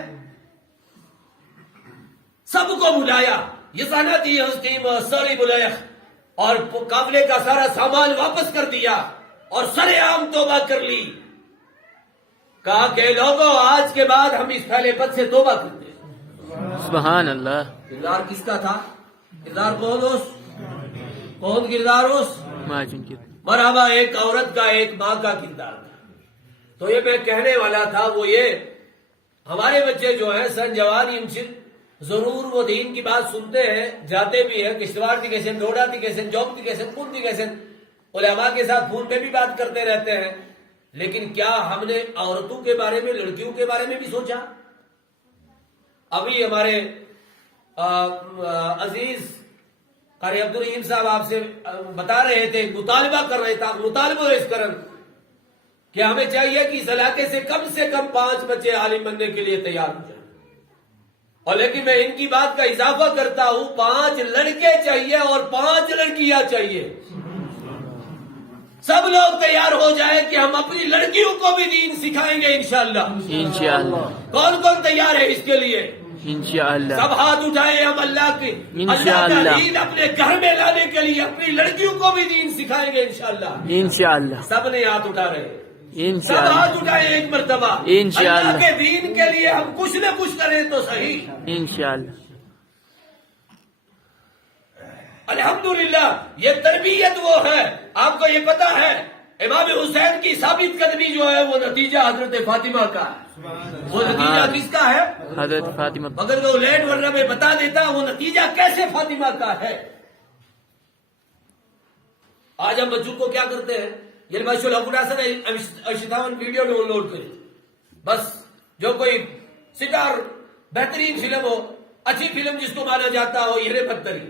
سب کو بلایا، یہ صنعتی حسین ساری بلایا اور قافلے کا سارا سامان واپس کر دیا اور سرے عام توبہ کر لی۔ کہا کہ لوگوں آج کے بعد ہم اس پھیلے پت سے توبہ کرتے ہیں۔ سبحان اللہ۔ کردار کس کا تھا؟ کردار کون کردار اس؟ ماجن کی مرحبا، ایک عورت کا ایک ماں کا کردار تھا۔ تو یہ میں کہنے والا تھا وہ یہ، ہمارے بچے جو ہیں سن جوانی ضرور وہ دین کی بات سنتے ہیں، جاتے بھی ہیں، کشتواڑ تھی کیسے، ڈوڈا تھی کیسے، جوب تھی کیسے، کون تھی کیسے، علماء کے ساتھ فون پہ بھی بات کرتے رہتے ہیں، لیکن کیا ہم نے عورتوں کے بارے میں، لڑکیوں کے بارے میں بھی سوچا؟ ابھی ہمارے عزیز قاری عبد الرحیم صاحب آپ سے بتا رہے تھے، مطالبہ کر رہے تھے، مطالبہ اس کرن کہ ہمیں چاہیے کہ اس علاقے سے کم 5 بچے عالم بننے کے لیے تیار ہو جائیں، اور لیکن میں ان کی بات کا اضافہ کرتا ہوں، 5 لڑکے چاہیے اور 5 لڑکیاں چاہیے۔ سب لوگ تیار ہو جائے کہ ہم اپنی لڑکیوں کو بھی دین سکھائیں گے انشاءاللہ۔ انشاءاللہ۔ کون تیار ہے اس کے لیے؟ انشاءاللہ۔ سب ہاتھ اٹھائے، ہم اللہ کا دین اپنے گھر میں لانے کے لیے اپنی لڑکیوں کو بھی دین سکھائیں گے انشاءاللہ۔ انشاءاللہ۔ سب نے ہاتھ اٹھا رہے ہیں، سب انشاءاللہ۔ ہاتھ اٹھائے ایک مرتبہ، انشاءاللہ۔ اللہ کے دین کے لیے ہم کچھ نہ کچھ کریں تو صحیح۔ انشاءاللہ۔ الحمدللہ یہ تربیت وہ ہے، آپ کو یہ پتا ہے امام حسین کی ثابت قدمی جو ہے وہ نتیجہ حضرت فاطمہ کا ہے۔ وہ نتیجہ کس کا ہے؟ حضرت فاطمہ۔ مگر وہ لیٹ ورنہ میں بتا دیتا وہ نتیجہ کیسے فاطمہ کا ہے۔ آج ہم بچوں کو کیا کرتے ہیں، یہ ماشاء اللہ ویڈیو ڈاؤن لوڈ کریں، بس جو کوئی سٹار بہترین فلم ہو، اچھی فلم جس کو مانا جاتا ہو، یہ بدترین.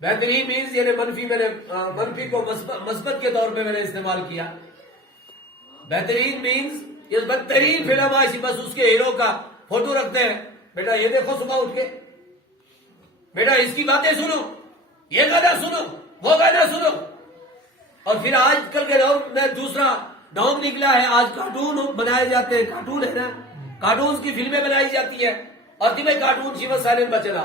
بہترین مینز یعنی منفی کو مثبت کے طور پہ میں نے استعمال کیا. بہترین مینز یہ بدترین فلم آئی، بس اس کے ہیرو کا فوٹو رکھتے ہیں. بیٹا یہ دیکھو صبح اٹھ کے، بیٹا اس کی باتیں سنو، یہ گانا سنو، وہ گانا سنو. اور پھر آج کل کے دور میں دوسرا ڈھونگ نکلا ہے، آج کارٹون بنائے جاتے ہیں. کارٹون ہے نا، کارٹونز کی فلمیں بنائی جاتی ہے، اور تمہیں کارٹون شیوا سائلنٹ بچنا.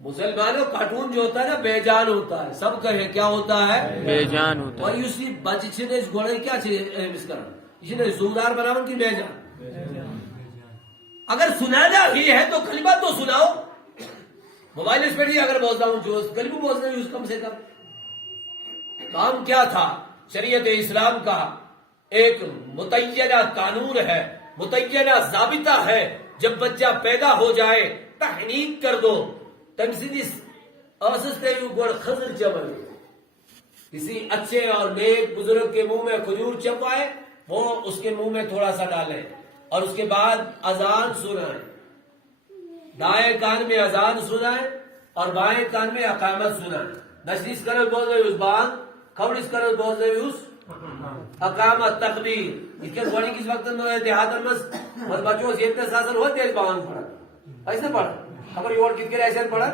مسلمانوں کارٹون جو ہوتا ہے نا بے جان ہوتا ہے. سب کہے کیا ہوتا ہے؟ بے جان ہوتا اور اسی بچے نے اس گھوڑے کیا مس کرا، اسی نے زوردار بناون کی بے جان. اگر سنانا ہی ہے تو کلمہ تو سناؤ. موبائل اس پہ نہیں اگر بولتا ہوں جو کلمہ بولنا یوز کم سے کم. کام کیا تھا؟ شریعت اسلام کا ایک متعینہ قانون ہے، متعینہ ضابطہ ہے. جب بچہ پیدا ہو جائے تحنیک کر دو. خضر چبل، کسی اچھے اور نیک بزرگ کے منہ میں کھجور چپائے، وہ اس کے منہ میں تھوڑا سا ڈالے، اور اس کے بعد اذان سنائے. دائیں کان میں اذان سنائے اور بائیں کان میں اقامت سنائے. نشریس کرل بول رہے اس بان، خبرس کرل بول رہے اس اقامت تکبیر. اس کے گوڑی کس وقت میں دیہات میں بچوں سے اتنے ساسن ہوتے ہیں بان پڑھا ایسے پڑھا خبر یور کت کے ایسے پڑھا.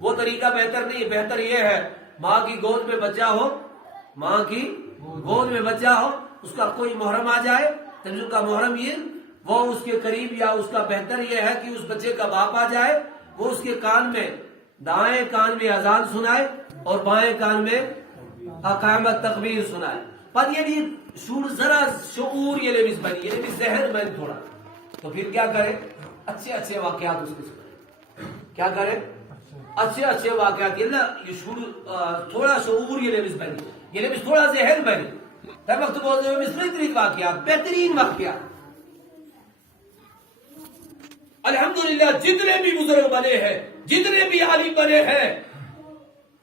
وہ طریقہ بہتر نہیں. بہتر یہ ہے ماں کی گود میں بچہ ہو، ماں کی گود میں بچہ ہو، اس کا کوئی محرم آ جائے، تنظیم کا محرم یہ وہ اس کے قریب، یا اس کا بہتر یہ ہے کہ اس بچے کا باپ آ جائے، وہ اس کے کان میں دائیں کان میں اذان سنائے اور بائیں کان میں اقامت تکبیر سنائے. پر یہ ذرا شعور یہ لمس بنی، یہ لمس ذہن میں تھوڑا. تو پھر کیا کرے؟ اچھے اچھے واقعات اس کے سنائے. کیا کرے؟ اچھے اچھے واقعات. یہ شعور تھوڑا شعور یہ لمس بنی، یہ لمس تھوڑا ذہن بنی. ہر وقت بولتے ہوئے بہترین واقعات، بہترین واقعات. الحمدللہ جتنے بھی بزرگ بنے ہیں، جتنے بھی عالم بنے ہیں،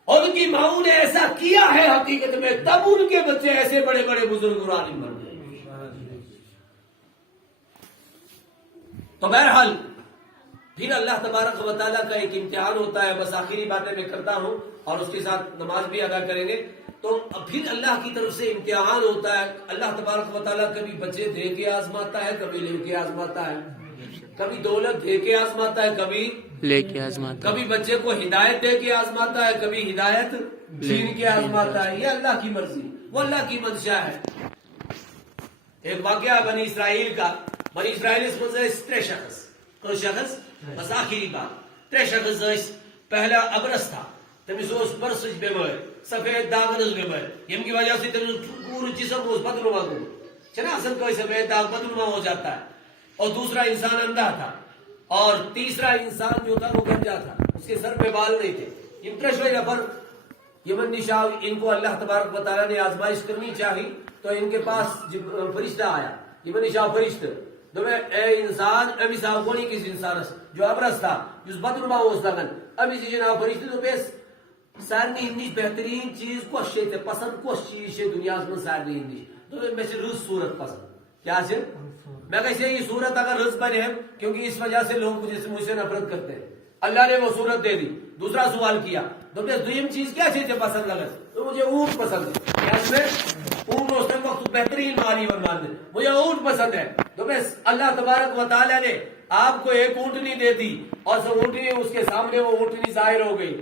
اور ان کی ماؤں نے ایسا کیا ہے حقیقت میں، تب ان کے بچے ایسے بڑے بڑے بزرگ اور عالم بن گئے. تو بہرحال پھر اللہ تبارک و تعالیٰ کا ایک امتحان ہوتا ہے. بس آخری باتیں میں کرتا ہوں اور اس کے ساتھ نماز بھی ادا کریں گے. تو پھر اللہ کی طرف سے امتحان ہوتا ہے. اللہ تبارک و تعالیٰ کبھی بچے دے کے آزماتا ہے، کبھی لے کے آزماتا ہے، کبھی دولت دے کے آزماتا ہے، کبھی لے کے آزماتا. کبھی بچے کو ہدایت دے کے آزماتا ہے، کبھی ہدایت چھین کے آزماتا ہے. یہ اللہ کی مرضی، وہ اللہ کی منشا ہے. ایک واقعہ بنی اسرائیل کا. بنی اسرائیل اس میں ترے شخص، کوئی شخص بس آخری بات، ترے شخص. پہلا ابرس تھا، تمس برس بیمار، سفید داغ بیمار، یم کی وجہ سے تمس پورا جسم بدنما گو چنا اصل کوئی سفید داغ بدنما ہو جاتا ہے. اور دوسرا انسان اندھا تھا، اور تیسرا انسان جو تھا وہ گنجا تھا، اس کے سر پہ بال نہیں تھے. یہ ترشوئی نفر یمن نشا، ان کو اللہ تبارک و تعالیٰ نے آزمائش کرنی چاہی. تو ان کے پاس فرشتہ آیا، یمن نشا فرشتہ دوے اے انسان ابھی صاحب کونی کس انسان جو ابرس تھا، جس بدنما ہو اس لگن ابھی سے جناب فرشتہ تو بیس سارنی ہندیش بہترین چیز کو شیطے پسند کو چیز شے دنیا میں سارنی ہندیش تو میں سے رز صورت پسند. کیا سے میں کہتے ہیں یہ صورت اگر رز بنے ہیں، کیونکہ اس وجہ سے لوگ مجھ سے نفرت کرتے ہیں. اللہ نے وہ صورت دے دی. دوسرا سوال کیا تو دویم چیز کیا چیز پسند لگا؟ تو مجھے اونٹ پسند ہے. کیا اونٹ اس وقت بہترین مالی ورمان ہے، مجھے اونٹ پسند ہے. تو بس اللہ تبارک و تعالیٰ نے آپ کو ایک اونٹنی دے دی، اور سب اونٹنی اس کے سامنے وہ اونٹنی ظاہر ہو گئی.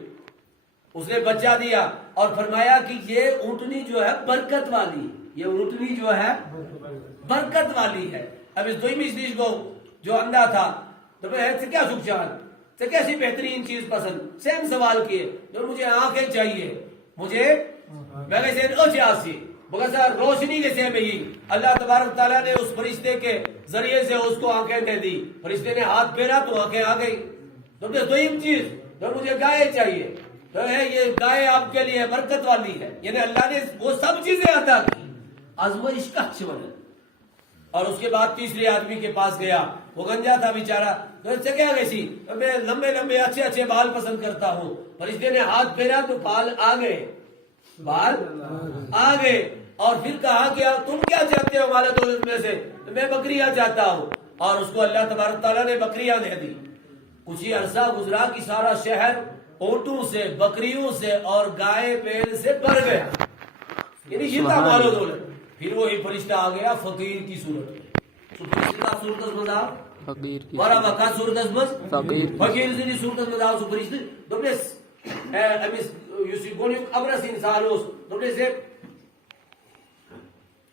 اس نے بچہ دیا اور فرمایا کہ یہ اونٹنی جو ہے برکت والی، یہ اونٹنی جو ہے برکت والی ہے. اب اس دوئی چیز کو جو اندھا تھا تو سے کیا سکھ چاہت سے کیسی بہترین چیز پسند، سیم سوال کیے جو مجھے آنکھیں چاہیے، مجھے میں کیسے اچھاسی بغیر روشنی جیسے میں ہی. اللہ تبارک تعالیٰ نے اس فرشتے کے ذریعے سے اس کو آنکھیں دے دی. فرشتے نے ہاتھ پھیرا تو آنکھیں آ گئی. تو دویم چیز جو مجھے گائے چاہیے، تو ہے یہ گائے آپ کے لیے برکت والی ہے. یعنی اللہ نے وہ سب چیزیں عطا کی. آزمائش کا چمن. اور اس کے بعد تیسرے آدمی کے پاس گیا، وہ گنجا تھا بیچارہ. تو اس سے کیا گئی، میں لمبے لمبے اچھے اچھے بال پسند کرتا ہوں. فرشتے نے ہاتھ پھیرا تو بال آ گئے، بال آ گئے. اور پھر کہا کہ تم کیا چاہتے ہو مال دولت میں سے؟ تو میں بکریاں چاہتا ہوں. اور اس کو اللہ تبارک تعالیٰ نے بکریاں دے دی. کچھ ہی عرصہ گزرا کہ سارا شہر اونٹوں سے، بکریوں سے اور گائے بیل سے بھر گیا، یعنی یہ تھا مال و دولت۔ پھر وہی فرشتہ آ گیا فقیر کی صورت میں۔ صورت مزا فقیر کی ورا وکا صورت مز فقیر فقیر دی صورت مزا سو فرشتہ دوبلس امس یوسی گونیو ابرس انسان اس دوبلس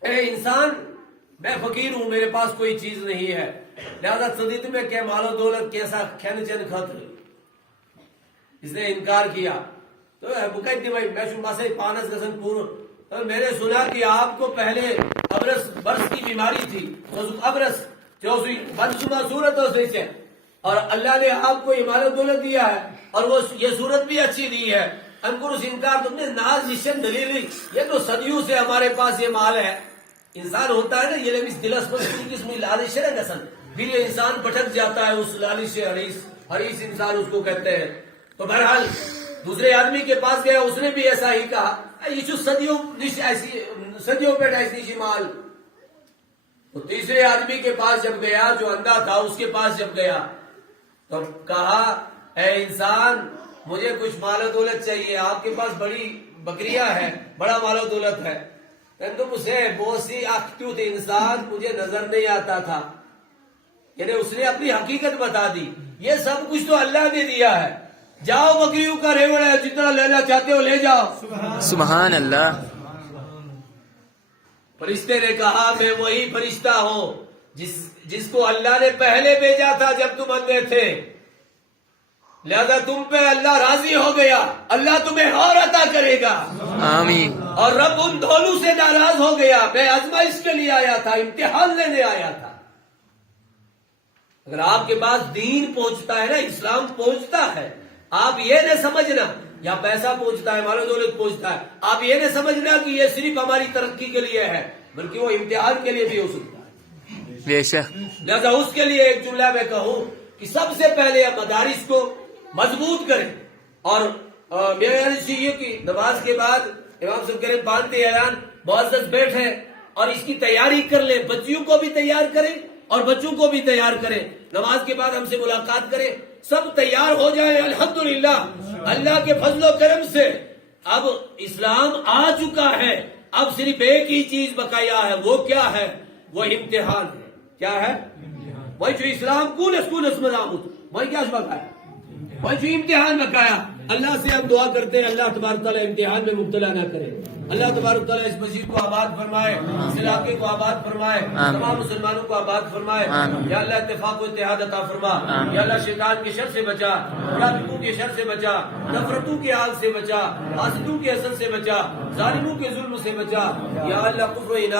اے انسان میں فقیر ہوں، میرے پاس کوئی چیز نہیں ہے، لہذا صدیت میں کہ مال و دولت کیسا کھین چن خاطر اس نے انکار کیا۔ تو بکیت دی بھائی میں شماسے پانس گسن پور، میں نے سنا کہ آپ کو پہلے برس کی بیماری تھی، ابرس جو بدشمہ صورت ہو سے، اور اللہ نے آپ کو یہ مال و دولت دیا ہے اور وہ یہ صورت بھی اچھی دی ہے، انکر اس انکار تم نے ناز نشن دلیل، یہ تو صدیوں سے ہمارے پاس یہ مال ہے۔ انسان ہوتا ہے نا یہ لبس دلس پر قسم لالش ہے گسن، پھر یہ انسان بھٹک جاتا ہے اس لالش حریص انسان اس کو کہتے ہیں۔ تو بہرحال دوسرے آدمی کے پاس گیا، اس نے بھی ایسا ہی کہا، یہ جو صدیوں پہ ایسی مال۔ تو تیسرے آدمی کے پاس جب گیا جو اندھا تھا، اس کے پاس جب گیا تو کہا اے انسان مجھے کچھ مال و دولت چاہیے، آپ کے پاس بڑی بکریاں ہے، بڑا مال و دولت ہے۔ تم اسے بوسی اختیوت انسان مجھے نظر نہیں آتا تھا، یعنی اس نے اپنی حقیقت بتا دی، یہ سب کچھ تو اللہ نے دیا ہے، جاؤ بکریوں کا ریوڑ ہے، جتنا لینا چاہتے ہو لے جاؤ۔ سبحان اللہ۔ فرشتے نے کہا میں وہی فرشتہ ہوں جس کو اللہ نے پہلے بھیجا تھا جب تم اندھے تھے، لہذا تم پہ اللہ راضی ہو گیا، اللہ تمہیں اور عطا کرے گا، آمین۔ اور رب ان دونوں سے ناراض ہو گیا۔ میں آزمائش کے لیے آیا تھا، امتحان لینے آیا تھا۔ اگر آپ کے پاس دین پہنچتا ہے نا، اسلام پہنچتا ہے، آپ یہ نہ سمجھنا یا پیسہ پہنچتا ہے، مال و دولت پہنچتا ہے، آپ یہ نہ سمجھنا کہ یہ صرف ہماری ترقی کے لیے ہے، بلکہ وہ امتحان کے لیے بھی ہو سکتا ہے۔ بے شک۔ لہذا اس کے لیے ایک جملہ میں کہوں کہ سب سے پہلے مدارس کو مضبوط کریں، اور میرا یہ کہ نماز کے بعد امام صاحب کریں باندھتے اعلان معزز بیٹھے اور اس کی تیاری کر لیں، بچیوں کو بھی تیار کریں اور بچوں کو بھی تیار کریں، نماز کے بعد ہم سے ملاقات کریں، سب تیار ہو جائیں۔ الحمدللہ اللہ کے فضل و کرم سے اب اسلام آ چکا ہے، اب صرف ایک ہی چیز بقایا ہے، وہ کیا ہے؟ وہ امتحان ہے۔ کیا ہے؟ وہی جو اسلام کونس مضامت وہی کیا بقایا، وہی جو امتحان بقایا۔ اللہ سے ہم دعا کرتے ہیں اللہ تبارک تعالیٰ امتحان میں مبتلا نہ کرے، اللہ تبارک تعالیٰ اس مسجد کو آباد فرمائے، اس علاقے کو آباد فرمائے، تمام مسلمانوں کو آباد فرمائے۔ یا اللہ اتفاق و اتحاد عطا فرما، یا اللہ شیطان کے شر سے بچا، منافقوں کے شر سے بچا، نفرتوں کے آگ سے بچا، حاسدوں کے حسد سے بچا، ظالموں کے ظلم سے بچا، یا اللہ کفر و عناد